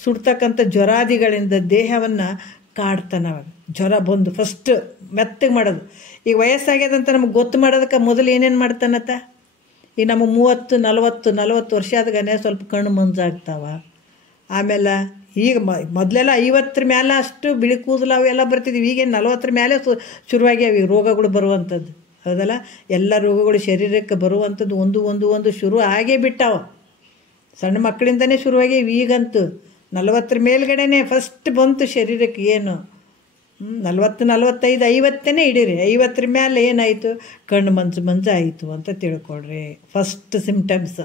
ಸುಡ್ತಕ್ಕಂಥ ಜ್ವರಾದಿಗಳಿಂದ ದೇಹವನ್ನು ಕಾಡ್ತಾನೆ. ಅವಾಗ ಜ್ವರ ಬಂದು ಫಸ್ಟ್ ಮೆತ್ತಗೆ ಮಾಡೋದು. ಈಗ ವಯಸ್ಸಾಗ್ಯದಂತ ನಮಗೆ ಗೊತ್ತು ಮಾಡೋದಕ್ಕೆ ಮೊದಲು ಏನೇನು ಮಾಡ್ತಾನತ್ತ? ಈಗ ನಮಗೆ 30-40 ವರ್ಷ ಆದಾಗನೇ ಸ್ವಲ್ಪ ಕಣ್ಣು ಮಂಜಾಗ್ತಾವ. ಆಮೇಲೆ ಈಗ ಮೊದಲೆಲ್ಲ 50 ಮೇಲೆ ಅಷ್ಟು ಬಿಳಿ ಕೂದಲು ಅವೆಲ್ಲ ಬರ್ತಿದ್ವಿ. ಈಗ 40 ಮೇಲೆ ಶುರುವಾಗ್ಯಾವ ಈ ರೋಗಗಳು ಬರುವಂಥದ್ದು. ಹೌದಲ್ಲ? ಎಲ್ಲ ರೋಗಗಳು ಶರೀರಕ್ಕೆ ಬರುವಂಥದ್ದು ಒಂದು ಶುರು ಆಗೇ ಬಿಟ್ಟಾವ. ಸಣ್ಣ ಮಕ್ಕಳಿಂದನೇ ಶುರುವಾಗಿ ಈಗಂತೂ 40 ಮೇಲ್ಗಡೆನೇ ಫಸ್ಟ್ ಬಂತು ಶರೀರಕ್ಕೆ. ಏನು 40, 45, 50 ಹಿಡೀರಿ. 50 ಮೇಲೆ ಏನಾಯಿತು? ಕಣ್ಣು ಮಂಜಾಯಿತು ಅಂತ ತಿಳ್ಕೊಳ್ರಿ. First symptoms.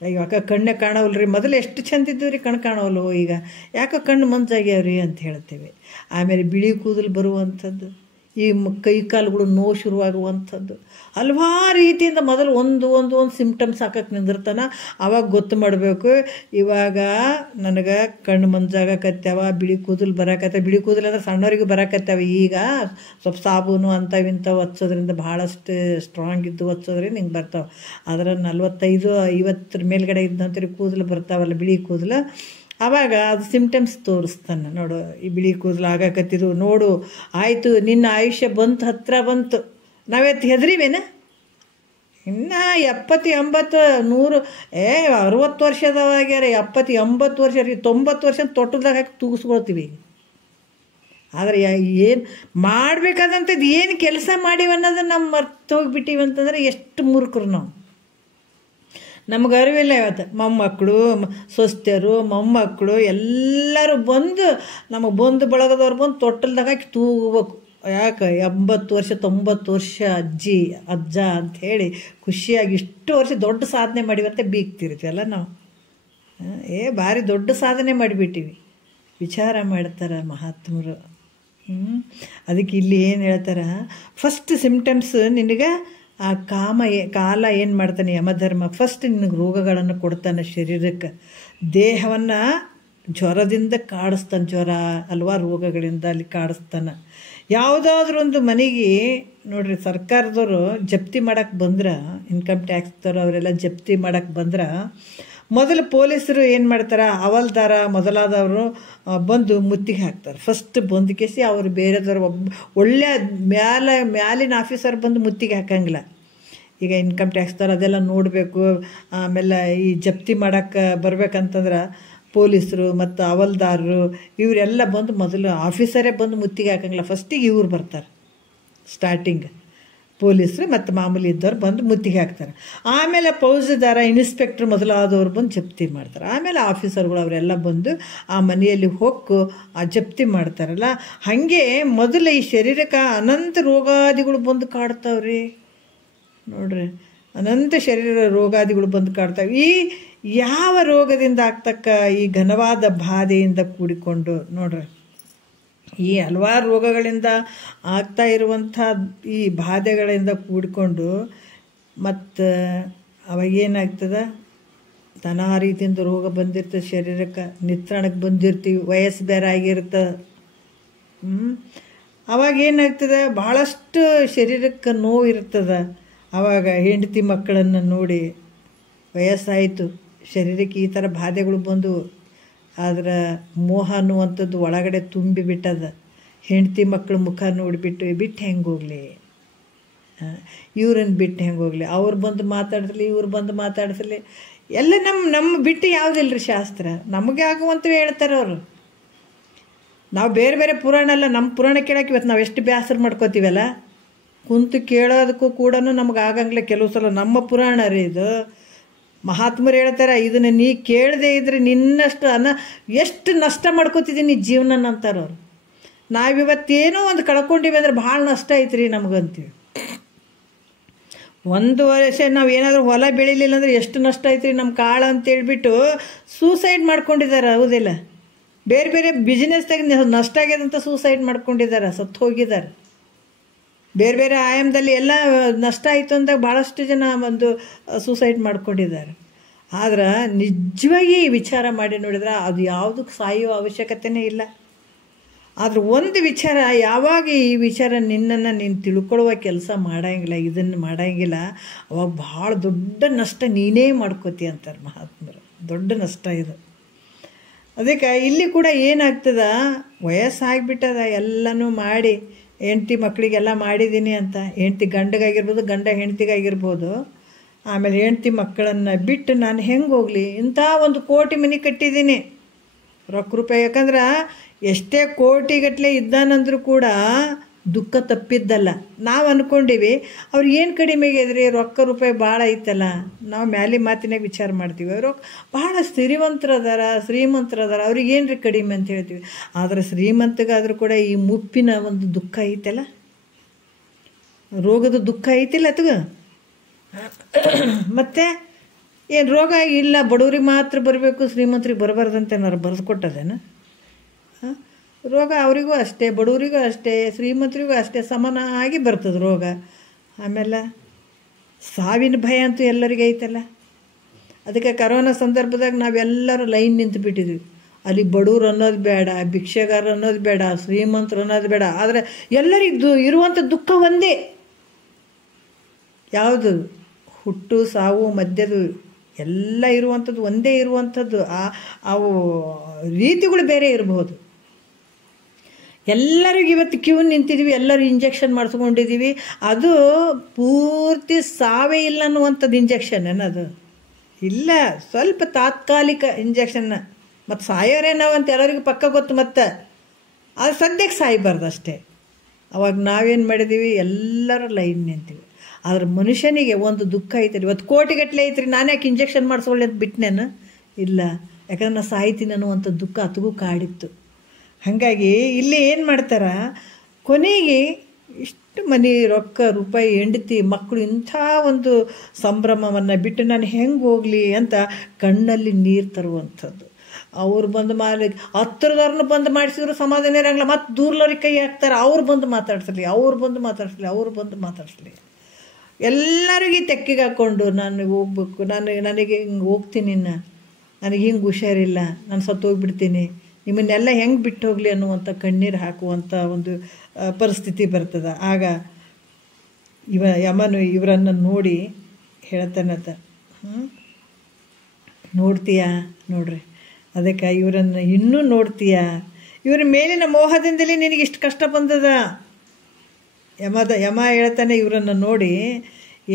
ಇವಾಗ ಕಣ್ಣೇ ಕಾಣವಲ್ರಿ. ಮೊದಲು ಎಷ್ಟು ಚಂದಿದ್ದು ರೀ, ಕಣ್ಣು ಕಾಣವಲ್ವೋ, ಈಗ ಯಾಕೋ ಕಣ್ಣು ಮಂಜಾಗ್ಯಾವ್ರಿ ಅಂತ ಹೇಳ್ತೇವೆ. ಆಮೇಲೆ ಬಿಳಿ ಕೂದಲು ಬರುವಂಥದ್ದು, ಈ ಕೈ ಕಾಲುಗಳು ನೋವು ಶುರುವಾಗುವಂಥದ್ದು, ಹಲವಾರು ರೀತಿಯಿಂದ ಮೊದಲು ಒಂದು ಸಿಮ್ಟಮ್ಸ್ ಹಾಕಕ್ಕೆ ನಿಂದಿರ್ತಾನೆ. ಆವಾಗ ಗೊತ್ತು ಮಾಡಬೇಕು, ಇವಾಗ ನನಗೆ ಕಣ್ಣು ಮಂಜಾಗಕತ್ಯಾವ, ಬಿಳಿ ಕೂದಲು ಬರಾಕತ್ತಾವ. ಬಿಳಿ ಕೂದಲು ಅಂದ್ರೆ ಸಣ್ಣವರಿಗೂ ಬರಾಕತ್ತಾವ. ಈಗ ಸ್ವಲ್ಪ ಸಾಬೂನು ಅಂಥವಿಂಥವು ಹಚ್ಚೋದ್ರಿಂದ, ಭಾಳಷ್ಟು ಸ್ಟ್ರಾಂಗ್ ಇದ್ದು ಹಚ್ಚೋದ್ರಿಂದ ಹಿಂಗೆ ಬರ್ತಾವೆ. ಆದರೆ 45-50 ಮೇಲ್ಗಡೆ ಇದ್ದಂಥ ಕೂದಲು ಬರ್ತಾವಲ್ಲ, ಬಿಳಿ ಕೂದಲು, ಆವಾಗ ಅದು ಸಿಮ್ಟಮ್ಸ್ ತೋರಿಸ್ತಾನೆ. ನೋಡು, ಈ ಬಿಳಿ ಕೂದಲು ಆಗಾಕತ್ತಿದ್ದು ನೋಡು, ಆಯಿತು ನಿನ್ನ ಆಯುಷ್ಯ ಹತ್ರ ಬಂತು. ನಾವೆತ್ತು ಹೆದರಿವೇನ? ಇನ್ನು 70, 80, 100, 60 ವರ್ಷದವಾಗ್ಯಾರ, 70, 80 ವರ್ಷ ರೀ, 90 ವರ್ಷ ತೊಟ್ಟದಾಗ ಹಾಕಿ ತೂಗಿಸ್ಕೊಳ್ತೀವಿ. ಆದರೆ ಏನು ಮಾಡಬೇಕಾದಂಥದ್ದು ಏನು ಕೆಲಸ ಮಾಡೀವಿ ಅನ್ನೋದನ್ನು ನಾವು ಮರ್ತು ಹೋಗಿಬಿಟ್ಟಿವಿ ಅಂತಂದರೆ ಎಷ್ಟು ಮೂರ್ಖರು ನಾವು. ನಮ್ಗೆ ಅರಿವಿಲ್ಲ. ಇವತ್ತು ಮೊಮ್ಮಕ್ಕಳು, ಸ್ವಸ್ಥರು, ಮೊಮ್ಮಕ್ಕಳು ಎಲ್ಲರೂ ಬಂದು ನಮಗೆ ಬಂದು ಬಳಗದವ್ರು ಬಂದು ತೊಟ್ಟಲ್ದಾಗ ಹಾಕಿ ತೂಗಬೇಕು. ಯಾಕೆ 80 ವರ್ಷ 90 ವರ್ಷ ಅಜ್ಜ ಅಂಥೇಳಿ ಖುಷಿಯಾಗಿ ಇಷ್ಟು ವರ್ಷ ದೊಡ್ಡ ಸಾಧನೆ ಮಾಡಿವಂತ ಬೀಗ್ತಿರ್ತೀವಲ್ಲ ನಾವು. ಭಾರಿ ದೊಡ್ಡ ಸಾಧನೆ ಮಾಡಿಬಿಟ್ಟಿವಿ. ವಿಚಾರ ಮಾಡ್ತಾರೆ ಮಹಾತ್ಮರು. ಅದಕ್ಕೆ ಇಲ್ಲಿ ಏನು ಹೇಳ್ತಾರೆ? ಫಸ್ಟ್ ಸಿಮ್ಟಮ್ಸ್ ನಿನಗೆ ಆ ಕಾಲ ಏನು ಮಾಡ್ತಾನೆ? ಯಮಧರ್ಮ ಫಸ್ಟ್ ನಿನಗೆ ರೋಗಗಳನ್ನು ಕೊಡ್ತಾನೆ ಶರೀರಕ್ಕೆ. ದೇಹವನ್ನು ಜ್ವರದಿಂದ ಕಾಡಿಸ್ತಾನೆ. ಜ್ವರ ಹಲ್ವಾರು ರೋಗಗಳಿಂದ ಅಲ್ಲಿ ಕಾಡಿಸ್ತಾನೆ. ಯಾವುದಾದ್ರೂ ಒಂದು ಮನೆಗೆ ನೋಡ್ರಿ, ಸರ್ಕಾರದವರು ಜಪ್ತಿ ಮಾಡೋಕ್ಕೆ ಬಂದ್ರೆ, ಇನ್ಕಮ್ ಟ್ಯಾಕ್ಸ್ದವರು ಅವರೆಲ್ಲ ಜಪ್ತಿ ಮಾಡೋಕ್ಕೆ ಬಂದ್ರೆ, ಮೊದಲು ಪೊಲೀಸರು ಏನು ಮಾಡ್ತಾರೆ? ಹವಾಲ್ದಾರ ಮೊದಲಾದವರು ಬಂದು ಮುತ್ತಿಗೆ ಹಾಕ್ತಾರೆ. ಫಸ್ಟ್ ಬಂದು ಕೇಸಿ ಅವರು ಬೇರೆದವ್ರು ಒಳ್ಳೆ ಮ್ಯಾಲಿನ ಆಫೀಸರ್ ಬಂದು ಮುತ್ತಿಗೆ ಹಾಕಂಗಿಲ್ಲ. ಈಗ ಇನ್ಕಮ್ ಟ್ಯಾಕ್ಸ್ದವ್ರು ಅದೆಲ್ಲ ನೋಡಬೇಕು. ಆಮೇಲೆ ಈ ಜಪ್ತಿ ಮಾಡೋಕ್ಕೆ ಬರ್ಬೇಕಂತಂದ್ರೆ ಪೊಲೀಸರು ಮತ್ತು ಹವಾಲ್ದಾರರು ಇವರೆಲ್ಲ ಬಂದು ಮೊದಲು ಆಫೀಸರೇ ಬಂದು ಮುತ್ತಿಗೆ ಹಾಕಂಗಿಲ್ಲ. ಫಸ್ಟಿಗೆ ಇವ್ರು ಬರ್ತಾರೆ. ಸ್ಟಾರ್ಟಿಂಗ್ ಪೊಲೀಸರು ಮತ್ತು ಮಾಮೂಲಿ ಇದ್ದವ್ರು ಬಂದು ಮುತ್ತಿಗೆ ಹಾಕ್ತಾರೆ. ಆಮೇಲೆ ಫೌಜದಾರ, ಇನ್ಸ್ಪೆಕ್ಟ್ರ್ ಮೊದಲಾದವ್ರು ಬಂದು ಜಪ್ತಿ ಮಾಡ್ತಾರೆ. ಆಮೇಲೆ ಆಫೀಸರ್ಗಳು ಅವರೆಲ್ಲ ಬಂದು ಆ ಮನೆಯಲ್ಲಿ ಹೊಕ್ಕು ಆ ಜಪ್ತಿ ಮಾಡ್ತಾರಲ್ಲ. ಹಾಗೆ ಮೊದಲು ಈ ಶರೀರಕ್ಕೆ ಅನಂತ ರೋಗಾದಿಗಳು ಬಂದು ಕಾಡ್ತಾವ್ರಿ. ನೋಡ್ರಿ, ಅನಂತ ಶರೀರ ರೋಗಾದಿಗಳು ಬಂದು ಕಾಡ್ತಾವೆ. ಈ ಯಾವ ರೋಗದಿಂದ ಆಗ್ತಕ್ಕ ಈ ಘನವಾದ ಬಾಧೆಯಿಂದ ಕೂಡಿಕೊಂಡು ನೋಡ್ರಿ, ಈ ಹಲವಾರು ರೋಗಗಳಿಂದ ಆಗ್ತಾ ಇರುವಂಥ ಈ ಬಾಧೆಗಳಿಂದ ಕೂಡಿಕೊಂಡು ಮತ್ತು ಅವಾಗೇನಾಗ್ತದೆ? ನಾನಾ ರೀತಿಯಿಂದ ರೋಗ ಬಂದಿರ್ತದೆ ಶರೀರಕ್ಕೆ. ನಿತ್ರಾಣಕ್ಕೆ ಬಂದಿರ್ತೀವಿ, ವಯಸ್ಸು ಬೇರೆ ಆಗಿರ್ತದೆ. ಅವಾಗ ಏನಾಗ್ತದೆ? ಭಾಳಷ್ಟು ಶರೀರಕ್ಕೆ ನೋವು ಇರ್ತದೆ. ಆವಾಗ ಹೆಂಡತಿ ಮಕ್ಕಳನ್ನು ನೋಡಿ ವಯಸ್ಸಾಯಿತು, ಶರೀರಕ್ಕೆ ಈ ಥರ ಬಾಧೆಗಳು ಬಂದು, ಆದರೆ ಮೋಹ ಅನ್ನುವಂಥದ್ದು ಒಳಗಡೆ ತುಂಬಿಬಿಟ್ಟದ. ಹೆಂಡತಿ ಮಕ್ಕಳು ಮುಖ ನೋಡಿಬಿಟ್ಟು ಬಿಟ್ಟು ಹೆಂಗೆ ಹೋಗಲಿ, ಇವ್ರನ್ನ ಬಿಟ್ಟು ಹೆಂಗೆ ಹೋಗಲಿ, ಅವ್ರು ಬಂದು ಮಾತಾಡಿಸ್ಲಿ ಇವ್ರು ಬಂದು ಮಾತಾಡಿಸ್ಲಿ, ಎಲ್ಲ ನಮ್ಮ ಬಿಟ್ಟು ಯಾವುದಿಲ್ಲ ರೀ ಶಾಸ್ತ್ರ. ನಮಗೆ ಆಗುವಂಥವು ಹೇಳ್ತಾರೆ ಅವರು. ನಾವು ಬೇರೆ ಬೇರೆ ಪುರಾಣ ಎಲ್ಲ ನಮ್ಮ ಪುರಾಣ ಕೇಳೋಕೆ ಇವತ್ತು ನಾವು ಎಷ್ಟು ಬೇಸರ ಮಾಡ್ಕೋತೀವಲ್ಲ, ಕುಂತು ಕೇಳೋದಕ್ಕೂ ಕೂಡ ನಮ್ಗೆ ಆಗಂಗಿಲ್ಲ ಕೆಲವು ಸಲ. ನಮ್ಮ ಪುರಾಣ ರೀ ಇದು. ಮಹಾತ್ಮರು ಹೇಳ್ತಾರೆ, ಇದನ್ನು ನೀ ಕೇಳದೆ ಇದ್ರೆ ನಿನ್ನಷ್ಟು ಎಷ್ಟು ನಷ್ಟ ಮಾಡ್ಕೋತಿದ್ದೀನಿ ಜೀವನ ಅಂತಾರವ್ರು. ನಾವಿವತ್ತೇನೋ ಒಂದು ಕಳ್ಕೊಂಡಿವಿ ಅಂದ್ರೆ ಭಾಳ ನಷ್ಟ ಐತ್ರಿ ನಮಗಂತೀವಿ. ಒಂದು ವರ್ಷ ನಾವು ಏನಾದರೂ ಹೊಲ ಬೆಳಿಲಿಲ್ಲ ಅಂದರೆ ಎಷ್ಟು ನಷ್ಟ ಐತ್ರಿ ನಮ್ಮ ಕಾಳು ಅಂತೇಳ್ಬಿಟ್ಟು ಸೂಸೈಡ್ ಮಾಡ್ಕೊಂಡಿದ್ದಾರೆ. ಹೌದಿಲ್ಲ? ಬೇರೆ ಬೇರೆ ಬಿಸ್ನೆಸ್ದಾಗ ನಷ್ಟ ಆಗ್ಯದಂತ ಸೂಸೈಡ್ ಮಾಡ್ಕೊಂಡಿದ್ದಾರೆ, ಸತ್ತು ಹೋಗಿದ್ದಾರೆ. ಬೇರೆ ಬೇರೆ ಆಯಾಮದಲ್ಲಿ ಎಲ್ಲ ನಷ್ಟ ಆಯಿತು ಅಂದಾಗ ಭಾಳಷ್ಟು ಜನ ಒಂದು ಸೂಸೈಡ್ ಮಾಡ್ಕೊಂಡಿದ್ದಾರೆ. ಆದ್ರೆ ನಿಜವಾಗಿ ವಿಚಾರ ಮಾಡಿ ನೋಡಿದ್ರೆ ಅದು ಯಾವುದಕ್ಕೆ ಸಾಯುವ ಅವಶ್ಯಕತೆಯೇ ಇಲ್ಲ. ಆದ್ರೆ ಒಂದು ವಿಚಾರ, ಯಾವಾಗ ಈ ವಿಚಾರ ನಿನ್ನನ್ನು ನೀನು ತಿಳ್ಕೊಳ್ಳುವ ಕೆಲಸ ಮಾಡಂಗಿಲ್ಲ, ಇದನ್ನು ಮಾಡಂಗಿಲ್ಲ, ಅವಾಗ ಭಾಳ ದೊಡ್ಡ ನಷ್ಟ ನೀನೇ ಮಾಡ್ಕೋತಿ ಅಂತಾರೆ ಮಹಾತ್ಮರು. ದೊಡ್ಡ ನಷ್ಟ ಇದು. ಅದಕ್ಕೆ ಇಲ್ಲಿ ಕೂಡ ಏನಾಗ್ತದ, ವಯಸ್ಸಾಗಿಬಿಟ್ಟದ, ಎಲ್ಲನೂ ಮಾಡಿ ಹೆಂಡ್ತಿ ಮಕ್ಕಳಿಗೆಲ್ಲ ಮಾಡಿದ್ದೀನಿ ಅಂತ. ಹೆಂಡ್ತಿ ಗಂಡಗಾಗಿರ್ಬೋದು, ಗಂಡ ಹೆಂಡ್ತಿಗಾಗಿರ್ಬೋದು. ಆಮೇಲೆ ಹೆಂಡ್ತಿ ಮಕ್ಕಳನ್ನು ಬಿಟ್ಟು ನಾನು ಹೆಂಗೆ ಹೋಗಲಿ? ಇಂಥ ಒಂದು ಕೋಟಿ ಮನೆ ಕಟ್ಟಿದ್ದೀನಿ, ರೊಕ್ಕ ರೂಪಾಯಿ. ಯಾಕಂದ್ರೆ ಎಷ್ಟೇ ಕೋಟಿಗಟ್ಟಲೆ ಇದ್ದಾನಂದ್ರೂ ಕೂಡ ದುಃಖ ತಪ್ಪಿದ್ದಲ್ಲ. ನಾವು ಅಂದ್ಕೊಂಡಿವಿ ಅವ್ರಿಗೆ ಏನು ಕಡಿಮೆ ಆಗ್ಯದ್ರಿ, ರೊಕ್ಕ ರೂಪಾಯಿ ಭಾಳ ಐತಲ್ಲ. ನಾವು ಮ್ಯಾಲೆ ಮಾತಿನಾಗ ವಿಚಾರ ಮಾಡ್ತೀವಿ, ರೊಕ್ಕ ಭಾಳ ಶ್ರೀಮಂತರದಾರ ಅವ್ರಿಗೇನು ರೀ ಕಡಿಮೆ ಅಂತ ಹೇಳ್ತೀವಿ. ಆದರೆ ಶ್ರೀಮಂತಗಾದರೂ ಕೂಡ ಈ ಮುಪ್ಪಿನ ಒಂದು ದುಃಖ ಐತಲ್ಲ, ರೋಗದ ದುಃಖ ಐತಿಲ್ಲ ಅತಗ. ಮತ್ತು ಏನು ರೋಗ ಇಲ್ಲ, ಬಡವ್ರಿಗೆ ಮಾತ್ರ ಬರಬೇಕು, ಶ್ರೀಮಂತರಿಗೆ ಬರಬಾರ್ದಂತ ಏನಾರು ಬರೆದು ಕೊಟ್ಟದೇನು? ರೋಗ ಅವರಿಗೂ ಅಷ್ಟೇ, ಬಡವರಿಗೂ ಅಷ್ಟೇ, ಶ್ರೀಮಂತರಿಗೂ ಅಷ್ಟೇ ಸಮಾನಾಗಿ ಬರ್ತದೆ ರೋಗ. ಆಮೇಲೆ ಸಾವಿನ ಭಯ ಅಂತೂ ಎಲ್ಲರಿಗೂ ಐತಲ್ಲ. ಅದಕ್ಕೆ ಕರೋನಾ ಸಂದರ್ಭದಾಗ ನಾವೆಲ್ಲರೂ ಲೈನ್ ನಿಂತು ಬಿಟ್ಟಿದ್ವಿ. ಅಲ್ಲಿ ಬಡವ್ರು ಅನ್ನೋದು ಬೇಡ, ಭಿಕ್ಷೆಗಾರ ಅನ್ನೋದು ಬೇಡ, ಶ್ರೀಮಂತರು ಅನ್ನೋದು ಬೇಡ. ಆದರೆ ಎಲ್ಲರಿಗೂ ಇರುವಂಥ ದುಃಖ ಒಂದೇ. ಯಾವುದು? ಹುಟ್ಟು ಸಾವು ಮಧ್ಯದ ಎಲ್ಲ ಇರುವಂಥದ್ದು ಒಂದೇ ಇರುವಂಥದ್ದು. ಅವು ರೀತಿಗಳು ಬೇರೆ ಇರಬಹುದು. ಎಲ್ಲರಿಗೂ ಇವತ್ತು ಕ್ಯೂ ನಿಂತಿದ್ದೀವಿ, ಎಲ್ಲರೂ ಇಂಜೆಕ್ಷನ್ ಮಾಡಿಸ್ಕೊಂಡಿದ್ದೀವಿ. ಅದು ಪೂರ್ತಿ ಸಾವೇ ಇಲ್ಲ ಅನ್ನುವಂಥದ್ದು ಇಂಜೆಕ್ಷನ್ ಏನದು ಇಲ್ಲ, ಸ್ವಲ್ಪ ತಾತ್ಕಾಲಿಕ ಇಂಜೆಕ್ಷನ್ನ. ಮತ್ತು ಸಾಯೋರೇ ನಾವು ಅಂತ ಎಲ್ಲರಿಗೂ ಪಕ್ಕ ಗೊತ್ತು. ಮತ್ತು ಅದು ಸದ್ಯಕ್ಕೆ ಸಾಯಬಾರ್ದು ಅಷ್ಟೇ. ಅವಾಗ ನಾವೇನು ಮಾಡಿದ್ದೀವಿ, ಎಲ್ಲರೂ ಲೈನ್ ನಿಂತೀವಿ. ಆದ್ರೆ ಮನುಷ್ಯನಿಗೆ ಒಂದು ದುಃಖ ಐತ್ರಿ, ಇವತ್ತು ಕೋಟಿಗಟ್ಟಲೆ ಐತ್ರಿ, ನಾನು ಯಾಕೆ ಇಂಜೆಕ್ಷನ್ ಮಾಡಿಸ್ಕೊಳ್ಳಿ ಅಂತ ಬಿಟ್ಟನೇನು? ಇಲ್ಲ, ಯಾಕಂದ್ರೆ ನಾನು ಸಾಯ್ತೀನಿ ಅನ್ನುವಂಥ ದುಃಖ ಅತಿಗೂ ಕಾಡಿತ್ತು. ಹಾಗಾಗಿ ಇಲ್ಲಿ ಏನು ಮಾಡ್ತಾರ, ಕೊನೆಗೆ ಇಷ್ಟು ಮನೆ ರೊಕ್ಕ ರೂಪಾಯಿ ಹೆಂಡತಿ ಮಕ್ಕಳು ಇಂಥ ಒಂದು ಸಂಭ್ರಮವನ್ನು ಬಿಟ್ಟು ನಾನು ಹೆಂಗೆ ಹೋಗಲಿ ಅಂತ ಕಣ್ಣಲ್ಲಿ ನೀರು ತರುವಂಥದ್ದು. ಅವ್ರು ಬಂದು ಹತ್ತಿರದವ್ರನ್ನ ಬಂದು ಮಾಡಿಸಿದ್ರು ಸಮಾಧಾನ ಇರೋಂಗಿಲ್ಲ. ಮತ್ತು ದೂರ್ಲವ್ರಿಗೆ ಕೈ ಹಾಕ್ತಾರೆ, ಅವ್ರು ಬಂದು ಮಾತಾಡ್ಸಲಿ, ಅವ್ರು ಬಂದು ಮಾತಾಡ್ಸಲಿ. ಎಲ್ಲರಿಗೂ ತೆಕ್ಕಿಗೆ ಹಾಕ್ಕೊಂಡು ನಾನು ಹೋಗ್ಬೇಕು, ನನಗೆ ಹಿಂಗೆ ಹೋಗ್ತೀನಿ, ನನಗೆ ಹಿಂಗೆ ಹುಷಾರಿಲ್ಲ, ನಾನು ಸತ್ತು ಹೋಗ್ಬಿಡ್ತೀನಿ, ನಿಮ್ಮನ್ನೆಲ್ಲ ಹೆಂಗೆ ಬಿಟ್ಟು ಹೋಗಲಿ ಅನ್ನುವಂಥ ಕಣ್ಣೀರು ಹಾಕುವಂಥ ಒಂದು ಪರಿಸ್ಥಿತಿ ಬರ್ತದೆ. ಆಗ ಯಮನು ಇವರನ್ನು ನೋಡಿ ಹೇಳ್ತಾನಂತ, ನೋಡ್ತೀಯಾ ನೋಡ್ರಿ, ಅದಕ್ಕೆ ಇವರನ್ನು ಇನ್ನೂ ನೋಡ್ತೀಯಾ, ಇವರ ಮೇಲಿನ ಮೋಹದಿಂದಲೇ ನಿನಗೆ ಇಷ್ಟು ಕಷ್ಟ ಬಂದದ. ಯಮ ಹೇಳ್ತಾನೆ ಇವರನ್ನು ನೋಡಿ,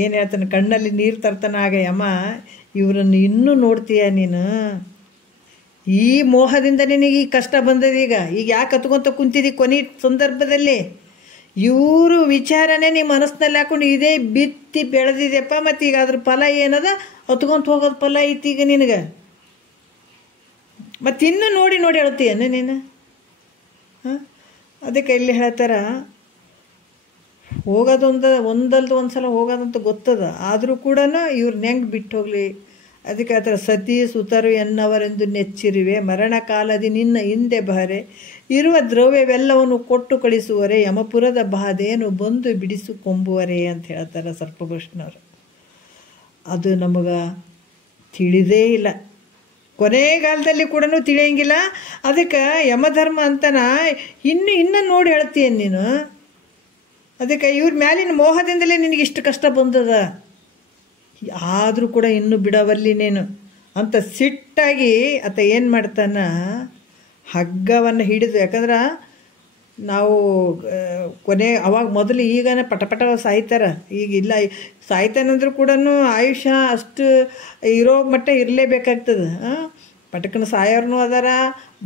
ಏನು ಹೇಳ್ತಾನೆ, ಕಣ್ಣಲ್ಲಿ ನೀರು ತರ್ತಾನೆ. ಆಗ ಯಮ, ಇವರನ್ನು ಇನ್ನೂ ನೋಡ್ತೀಯ ನೀನು, ಈ ಮೋಹದಿಂದ ನಿನಗೆ ಈ ಕಷ್ಟ ಬಂದದೀಗ, ಈಗ ಯಾಕೆ ಹತ್ಕೊಂತ ಕುಂತಿದ್ದಿ ಕೊನೆ ಸಂದರ್ಭದಲ್ಲಿ? ಇವರು ವಿಚಾರನೇ ನಿಮ್ಮ ಮನಸ್ಸಿನಲ್ಲಿ ಹಾಕೊಂಡು ಇದೇ ಬಿತ್ತಿ ಬೆಳೆದಿದೆಪ್ಪ. ಮತ್ತು ಈಗ ಅದ್ರ ಫಲ ಏನದ, ಹತ್ಕೊಂತ ಹೋಗೋದು ಫಲ ಐತಿ ಈಗ ನಿನಗೆ. ಮತ್ತು ಇನ್ನೂ ನೋಡಿ ಹೇಳ್ತೀಯನ ನೀನು? ಅದಕ್ಕೆ ಇಲ್ಲಿ ಹೇಳ್ತಾರ, ಒಂದಲ್ದು ಒಂದು ಸಲ ಹೋಗೋದಂತ ಗೊತ್ತದ, ಆದರೂ ಕೂಡ ಇವ್ರನ್ನ ಹೆಂಗೆ ಬಿಟ್ಟು ಹೋಗಲಿ? ಅದಕ್ಕೆ ಆ ಥರ ಸತಿ ಸುತರು ಎನ್ನವರೆಂದು ನೆಚ್ಚಿರುವೆ, ಮರಣ ಕಾಲದಿ ನಿನ್ನ ಹಿಂದೆ ಬಾರೆ, ಇರುವ ದ್ರವ್ಯವೆಲ್ಲವನ್ನು ಕೊಟ್ಟು ಕಳಿಸುವರೆ, ಯಮಪುರದ ಬಾಧೆಯನ್ನು ಬಂದು ಬಿಡಿಸಿಕೊಂಬುವರೆ ಅಂತ ಹೇಳ್ತಾರೆ ಸರ್ಪಭೂಷಣರು. ಅದು ನಮಗೆ ತಿಳಿದೇ ಇಲ್ಲ, ಕೊನೆಗಾಲದಲ್ಲಿ ಕೂಡ ತಿಳಿಯಂಗಿಲ್ಲ. ಅದಕ್ಕೆ ಯಮಧರ್ಮ ಅಂತನ ಇನ್ನೂ ನೋಡಿ ಹೇಳ್ತೀಯ ನೀನು. ಅದಕ್ಕೆ ಇವ್ರ ಮ್ಯಾಲಿನ ಮೋಹದಿಂದಲೇ ನಿನಗೆ ಇಷ್ಟು ಕಷ್ಟ ಬಂದದ, ಆದರೂ ಕೂಡ ಇನ್ನೂ ಬಿಡವಲ್ಲಿನೇನು ಅಂತ ಸಿಟ್ಟಾಗಿ ಆತ ಏನು ಮಾಡ್ತಾನ, ಹಗ್ಗವನ್ನು ಹಿಡಿದು, ಯಾಕಂದ್ರೆ ನಾವು ಕೊನೆ ಅವಾಗ ಮೊದಲು ಈಗನೇ ಪಟ ಸಾಯ್ತಾರೆ. ಈಗ ಇಲ್ಲ, ಸಾಯ್ತಾನಂದ್ರೂ ಕೂಡ ಆಯುಷ್ಯ ಅಷ್ಟು ಇರೋ ಮಟ್ಟ ಇರಲೇಬೇಕಾಗ್ತದೆ. ಪಟಕನ ಸಾಯೋರು ಅದಾರ,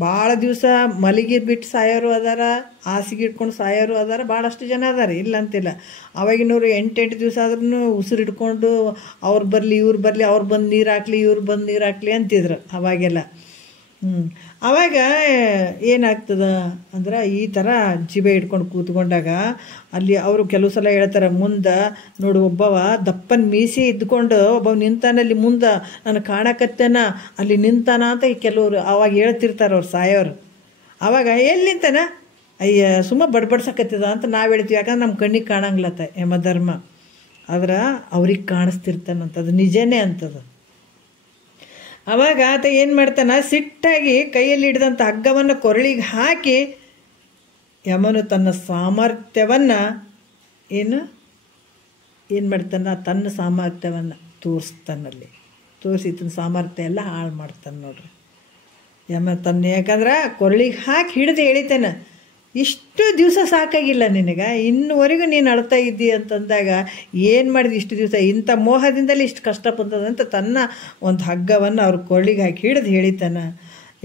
ಭಾಳ ದಿವಸ ಮಲಗಿ ಬಿಟ್ಟು ಸಾಯೋರು ಅದಾರ, ಹಾಸಿಗೆ ಇಟ್ಕೊಂಡು ಸಾಯೋರು ಅದಾರ, ಭಾಳಷ್ಟು ಜನ ಅದಾರ, ಇಲ್ಲ ಅಂತಿಲ್ಲ. ಅವಾಗಿನವ್ರು 8 ದಿವಸ ಆದ್ರೂ ಉಸಿರು ಹಿಡ್ಕೊಂಡು ಅವ್ರು ಬರಲಿ ಇವ್ರು ಬರಲಿ, ಅವ್ರು ಬಂದು ನೀರು ಹಾಕ್ಲಿ ಇವ್ರು ಬಂದು ನೀರು ಹಾಕ್ಲಿ ಅಂತಿದ್ರು ಅವಾಗೆಲ್ಲ. ಆವಾಗ ಏನಾಗ್ತದ ಅಂದ್ರೆ ಈ ಥರ ಜಿಬೆ ಹಿಡ್ಕೊಂಡು ಕೂತ್ಕೊಂಡಾಗ ಅಲ್ಲಿ ಅವರು ಕೆಲವು ಸಲ ಹೇಳ್ತಾರೆ, ಮುಂದೆ ನೋಡು ಒಬ್ಬವ ದಪ್ಪನ ಮೀಸಿ ಇದ್ಕೊಂಡು ಒಬ್ಬವ ನಿಂತಾನಲ್ಲಿ ಮುಂದೆ ನಾನು ಕಾಣಕತ್ತೇನ ಅಲ್ಲಿ ನಿಂತಾನ ಅಂತ ಕೆಲವರು ಅವಾಗ ಹೇಳ್ತಿರ್ತಾರೆ ಅವ್ರು ಸಾಯೋರು. ಆವಾಗ ಎಲ್ಲಿ ನಿಂತಾನ, ಅಯ್ಯ ಸುಮ್ಮ ಬಡ್ಬಡ್ಸಕತ್ತದ ಅಂತ ನಾವು ಹೇಳ್ತೀವಿ, ಯಾಕಂದ್ರೆ ನಮ್ಮ ಕಣ್ಣಿಗೆ ಕಾಣಂಗ್ಲತ್ತ ಯಮಧರ್ಮ. ಆದ್ರೆ ಅವ್ರಿಗೆ ಕಾಣಿಸ್ತಿರ್ತಾನಂತ, ಅದು ನಿಜನೇ ಅಂತದ. ಅವಾಗ ಆತ ಏನು ಮಾಡ್ತಾನ, ಸಿಟ್ಟಾಗಿ ಕೈಯಲ್ಲಿ ಹಿಡಿದಂಥ ಹಗ್ಗವನ್ನು ಕೊರಳಿಗೆ ಹಾಕಿ ಯಮನು ತನ್ನ ಸಾಮರ್ಥ್ಯವನ್ನು ಏನು ಮಾಡ್ತಾನ, ತನ್ನ ಸಾಮರ್ಥ್ಯವನ್ನು ತೋರಿಸ್ತಾನಲ್ಲಿ, ತೋರಿಸಿ ತನ್ನ ಸಾಮರ್ಥ್ಯ ಎಲ್ಲ ಹಾಳು ಮಾಡ್ತಾನೆ ನೋಡ್ರಿ ಯಮ ತನ್ನ. ಯಾಕಂದ್ರೆ ಕೊರಳಿಗೆ ಹಾಕಿ ಹಿಡಿದು ಎಳಿತಾನೆ, ಇಷ್ಟು ದಿವಸ ಸಾಕಾಗಿಲ್ಲ ನಿನಗೆ, ಇನ್ನುವರೆಗೂ ನೀನು ಅಳ್ತಾ ಇದ್ದಿ ಅಂತಂದಾಗ ಏನು ಮಾಡಿದೆ ಇಷ್ಟು ದಿವಸ, ಇಂಥ ಮೋಹದಿಂದಲೇ ಇಷ್ಟು ಕಷ್ಟ ಬಂದದಂತ ತನ್ನ ಒಂದು ಹಗ್ಗವನ್ನು ಅವ್ರ ಕೊಳ್ಳಿಗೆ ಹಾಕಿ ಹಿಡಿದು ಹೇಳಿತಾನೆ.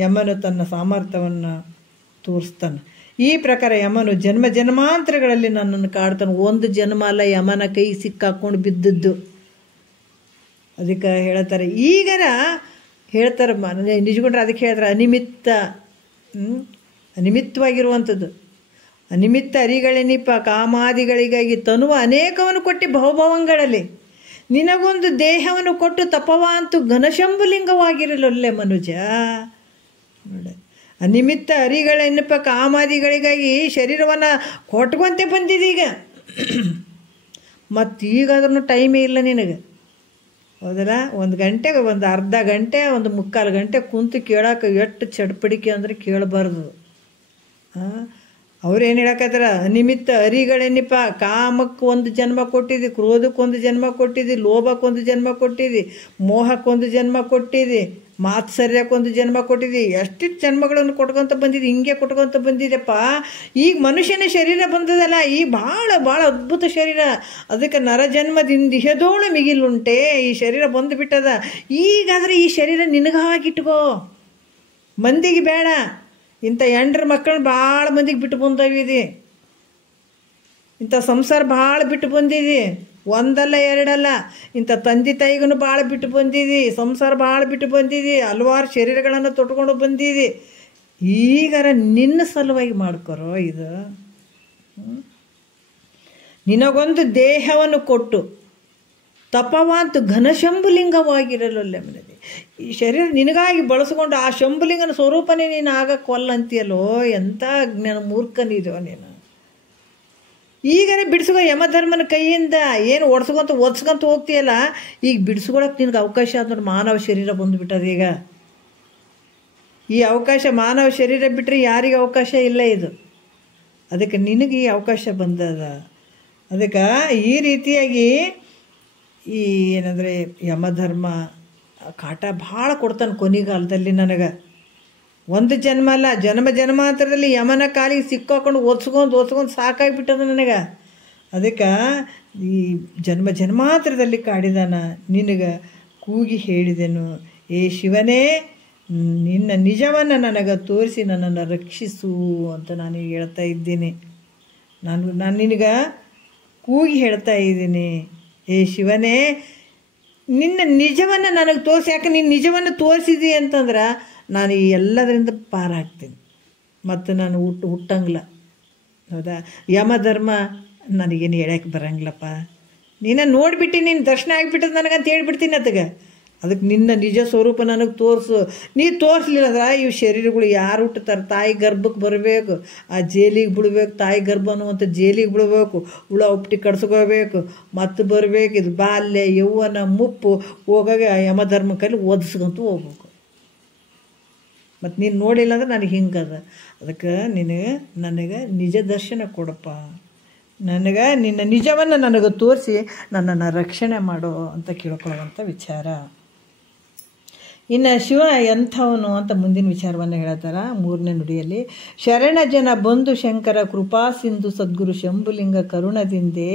ಯಮನು ತನ್ನ ಸಾಮರ್ಥ್ಯವನ್ನು ತೋರಿಸ್ತಾನೆ. ಈ ಪ್ರಕಾರ ಯಮನು ಜನ್ಮಾಂತರಗಳಲ್ಲಿ ನನ್ನನ್ನು ಕಾಡ್ತಾನೆ. ಒಂದು ಜನ್ಮ ಅಲ್ಲ ಯಮನ ಕೈ ಸಿಕ್ಕಾಕೊಂಡು ಬಿದ್ದದ್ದು. ಅದಕ್ಕೆ ಹೇಳ್ತಾರೆ, ಈಗರ ಹೇಳ್ತಾರೆ ನಿಜಗೊಂಡ್ರೆ, ಅದಕ್ಕೆ ಹೇಳ್ತಾರೆ ಅನಿಮಿತ್ತವಾಗಿರುವಂಥದ್ದು. ಅನಿಮಿತ್ತ ಅರಿಗಳೆನಿಪ ಕಾಮಾದಿಗಳಿಗಾಗಿ ತನುವ ಅನೇಕವನ್ನು ಕೊಟ್ಟು ಬಹುಭವಂಗಳಲ್ಲಿ ನಿನಗೊಂದು ದೇಹವನ್ನು ಕೊಟ್ಟು ತಪವ ಅಂತೂ ಘನಶಂಭುಲಿಂಗವಾಗಿರಲೊಲ್ಲೆ ಮನುಜ. ನೋಡಿ, ಅನಿಮಿತ್ತ ಅರಿಗಳೆನಿಪ ಕಾಮಾದಿಗಳಿಗಾಗಿ ಶರೀರವನ್ನು ಕೊಟ್ಕೊಂತೆ ಬಂದಿದೀಗ, ಮತ್ತೀಗಾದ್ರೂ ಟೈಮೇ ಇಲ್ಲ ನಿನಗೆ, ಹೌದಲ್ಲ? 1 ಗಂಟೆ, ಒಂದು ಅರ್ಧ ಗಂಟೆ, ಒಂದು 3/4 ಗಂಟೆ ಕುಂತು ಕೇಳೋಕೆ ಎಷ್ಟು ಚಡ್ಪಡಿಕೆ ಅಂದರೆ ಕೇಳಬಾರ್ದು. ಅವ್ರೇನು ಹೇಳಕತ್ತಾರ, ಅನಿಮಿತ್ತ ಅರಿಗಳೆನಿಪ ಕಾಮಕ್ಕೆ ಒಂದು ಜನ್ಮ ಕೊಟ್ಟಿದ್ದಿ, ಕ್ರೋಧಕ್ಕೊಂದು ಜನ್ಮ ಕೊಟ್ಟಿದ್ದಿ, ಲೋಭಕ್ಕೊಂದು ಜನ್ಮ ಕೊಟ್ಟಿದ್ದಿ, ಮೋಹಕ್ಕೊಂದು ಜನ್ಮ ಕೊಟ್ಟಿದ್ದಿ, ಮಾತ್ಸರ್ಯಕ್ಕೊಂದು ಜನ್ಮ ಕೊಟ್ಟಿದ್ದಿ, ಎಷ್ಟಿಷ್ಟು ಜನ್ಮಗಳನ್ನು ಕೊಟ್ಕೊತ ಬಂದಿದ್ದಿ, ಹಿಂಗೆ ಕೊಟ್ಕೊತ ಬಂದಿದ್ದೆಪ್ಪ. ಈಗ ಮನುಷ್ಯನ ಶರೀರ ಬಂದದಲ್ಲ, ಈ ಭಾಳ ಭಾಳ ಅದ್ಭುತ ಶರೀರ. ಅದಕ್ಕೆ ನರಜನ್ಮದಿಂದ ಇಹದೋಳು ಮಿಗಿಲುಂಟೆ, ಈ ಶರೀರ ಬಂದು ಬಿಟ್ಟದ. ಈಗಾದರೆ ಈ ಶರೀರ ನಿನಗಾಗಿಟ್ಕೋ, ಮಂದಿಗೆ ಬೇಡ. ಇಂಥ ಹೆಂಡ್ರ ಮಕ್ಕಳನ್ನ ಭಾಳ ಮಂದಿಗೆ ಬಿಟ್ಟು ಬಂದವಿದಿ, ಇಂಥ ಸಂಸಾರ ಭಾಳ ಬಿಟ್ಟು ಬಂದಿದಿ, ಒಂದಲ್ಲ ಎರಡಲ್ಲ. ಇಂಥ ತಂದೆ ತಾಯಿಗೂ ಭಾಳ ಬಿಟ್ಟು ಬಂದಿದಿ, ಸಂಸಾರ ಭಾಳ ಬಿಟ್ಟು ಬಂದಿದಿ, ಹಲವಾರು ಶರೀರಗಳನ್ನು ತೊಟ್ಕೊಂಡು ಬಂದಿದಿ. ಈಗಾರ ನಿನ್ನ ಸಲುವಾಗಿ ಮಾಡ್ಕೊರೋ ಇದು. ನಿನಗೊಂದು ದೇಹವನ್ನು ಕೊಟ್ಟು ತಪವಾಂತು ಘನಶಂಭುಲಿಂಗವಾಗಿರಲೊಲ್ಲೆ ಮನದಿ. ಈ ಶರೀರ ನಿನಗಾಗಿ ಬಳಸ್ಕೊಂಡು ಆ ಶಂಭುಲಿಂಗನ ಸ್ವರೂಪನೇ ನೀನು ಆಗಕ್ಕೊಲ್ಲ ಅಂತೀಯಲ್ಲೋ, ಎಂಥ ಜ್ಞಾನ ಮೂರ್ಖನಿದೋ ನೀನು. ಈಗಾರ ಬಿಡಿಸ್ಕೊ ಯಮಧರ್ಮನ ಕೈಯಿಂದ. ಏನು ಒಡ್ಸ್ಕೊಂತ ಹೋಗ್ತೀಯಲ್ಲ, ಈಗ ಬಿಡಿಸ್ಕೊಳಕ್ಕೆ ನಿನಗೆ ಅವಕಾಶ ಅಂದ್ರೆ ಮಾನವ ಶರೀರ ಬಂದುಬಿಟ್ಟದ. ಈಗ ಈ ಅವಕಾಶ ಮಾನವ ಶರೀರ ಬಿಟ್ಟರೆ ಯಾರಿಗೆ ಅವಕಾಶ ಇಲ್ಲ ಇದು. ಅದಕ್ಕೆ ನಿನಗೆ ಈ ಅವಕಾಶ ಬಂದದ. ಅದಕ್ಕೆ ಈ ರೀತಿಯಾಗಿ ಈ ಏನಂದರೆ ಯಮಧರ್ಮ ಕಾಟ ಭಾಳ ಕೊಡ್ತಾನೆ ಕೊನೆಗಾಲದಲ್ಲಿ ನನಗೆ. ಒಂದು ಜನ್ಮ ಅಲ್ಲ, ಜನ್ಮಾಂತರದಲ್ಲಿ ಯಮನ ಕಾಲಿಗೆ ಸಿಕ್ಕಾಕೊಂಡು ಒದ್ಸ್ಕೊಂಡು ಸಾಕಾಗಿಬಿಟ್ಟದ ನನಗೆ. ಅದಕ್ಕೆ ಈ ಜನ್ಮಾಂತರದಲ್ಲಿ ಕಾಡಿದಾನ, ನಿನಗೆ ಕೂಗಿ ಹೇಳಿದೆನು, ಏ ಶಿವನೇ, ನಿನ್ನ ನಿಜವನ್ನು ನನಗೆ ತೋರಿಸಿ ನನ್ನನ್ನು ರಕ್ಷಿಸು ಅಂತ ನಾನು ಹೇಳ್ತಾ ಇದ್ದೀನಿ. ನಾನು ನಿನಗೆ ಕೂಗಿ ಹೇಳ್ತಾ ಇದ್ದೀನಿ, ಏ ಶಿವನೇ, ನಿನ್ನ ನಿಜವನ್ನು ನನಗೆ ತೋರಿಸಿ. ಯಾಕೆ ನೀನು ನಿಜವನ್ನು ತೋರಿಸಿದಿ ಅಂತಂದ್ರೆ ನಾನು ಈ ಎಲ್ಲದರಿಂದ ಪಾರಾಗ್ತೀನಿ, ಮತ್ತು ನಾನು ಹುಟ್ಟಂಗಿಲ್ಲ. ಹೌದಾ? ಯಮಧರ್ಮ ನನಗೇನು ಹೇಳಕ್ಕೆ ಬರಂಗಿಲ್ಲಪ್ಪ. ನೀನು ನೋಡಿಬಿಟ್ಟು ನೀನು ದರ್ಶನ ಆಗಿಬಿಟ್ಟದ ನನಗಂತ ಹೇಳ್ಬಿಡ್ತೀನಿ ಅದಕ್ಕೆ. ಅದಕ್ಕೆ ನಿನ್ನ ನಿಜ ಸ್ವರೂಪ ನನಗೆ ತೋರಿಸು. ನೀ ತೋರಿಸ್ಲಿಲ್ಲ ಅಂದ್ರೆ ಇವು ಶರೀರಗಳು ಯಾರು ಹುಟ್ಟುತ್ತಾರೆ? ತಾಯಿ ಗರ್ಭಕ್ಕೆ ಬರಬೇಕು, ಆ ಜೇಲಿಗೆ ಬಿಡಬೇಕು, ತಾಯಿ ಗರ್ಭ ಅನ್ನುವಂಥ ಜೇಲಿಗೆ ಬಿಡಬೇಕು, ಹುಳ ಉಪ್ಟಿ ಕಡ್ಸ್ಕೋಬೇಕು, ಮತ್ತು ಬರಬೇಕು. ಇದು ಬಾಲ್ಯ, ಯೌವನ, ಮುಪ್ಪು ಹೋಗಾಗ ಯಮಧರ್ಮಕ್ಕಲ್ಲಿ ಒದಿಸ್ಕೊಂತ ಹೋಗ್ಬೇಕು. ಮತ್ತು ನೀನು ನೋಡಿಲ್ಲ ಅಂದ್ರೆ ನನಗೆ ಹಿಂಗದ. ಅದಕ್ಕೆ ನನಗೆ ನಿಜ ದರ್ಶನ ಕೊಡಪ್ಪ, ನನಗೆ ನಿನ್ನ ನಿಜವನ್ನು ನನಗೆ ತೋರಿಸಿ ನನ್ನನ್ನು ರಕ್ಷಣೆ ಮಾಡು ಅಂತ ಕೇಳ್ಕೊಳ್ಳುವಂಥ ವಿಚಾರ. ಇನ್ನು ಶಿವ ಎಂಥವನು ಅಂತ ಮುಂದಿನ ವಿಚಾರವನ್ನು ಹೇಳ್ತಾರ 3ನೇ ನುಡಿಯಲ್ಲಿ. ಶರಣ ಜನ ಬಂಧು ಶಂಕರ ಕೃಪಾ ಸಿಂಧು ಸದ್ಗುರು ಶಂಭುಲಿಂಗ ಕರುಣದಿಂದೆ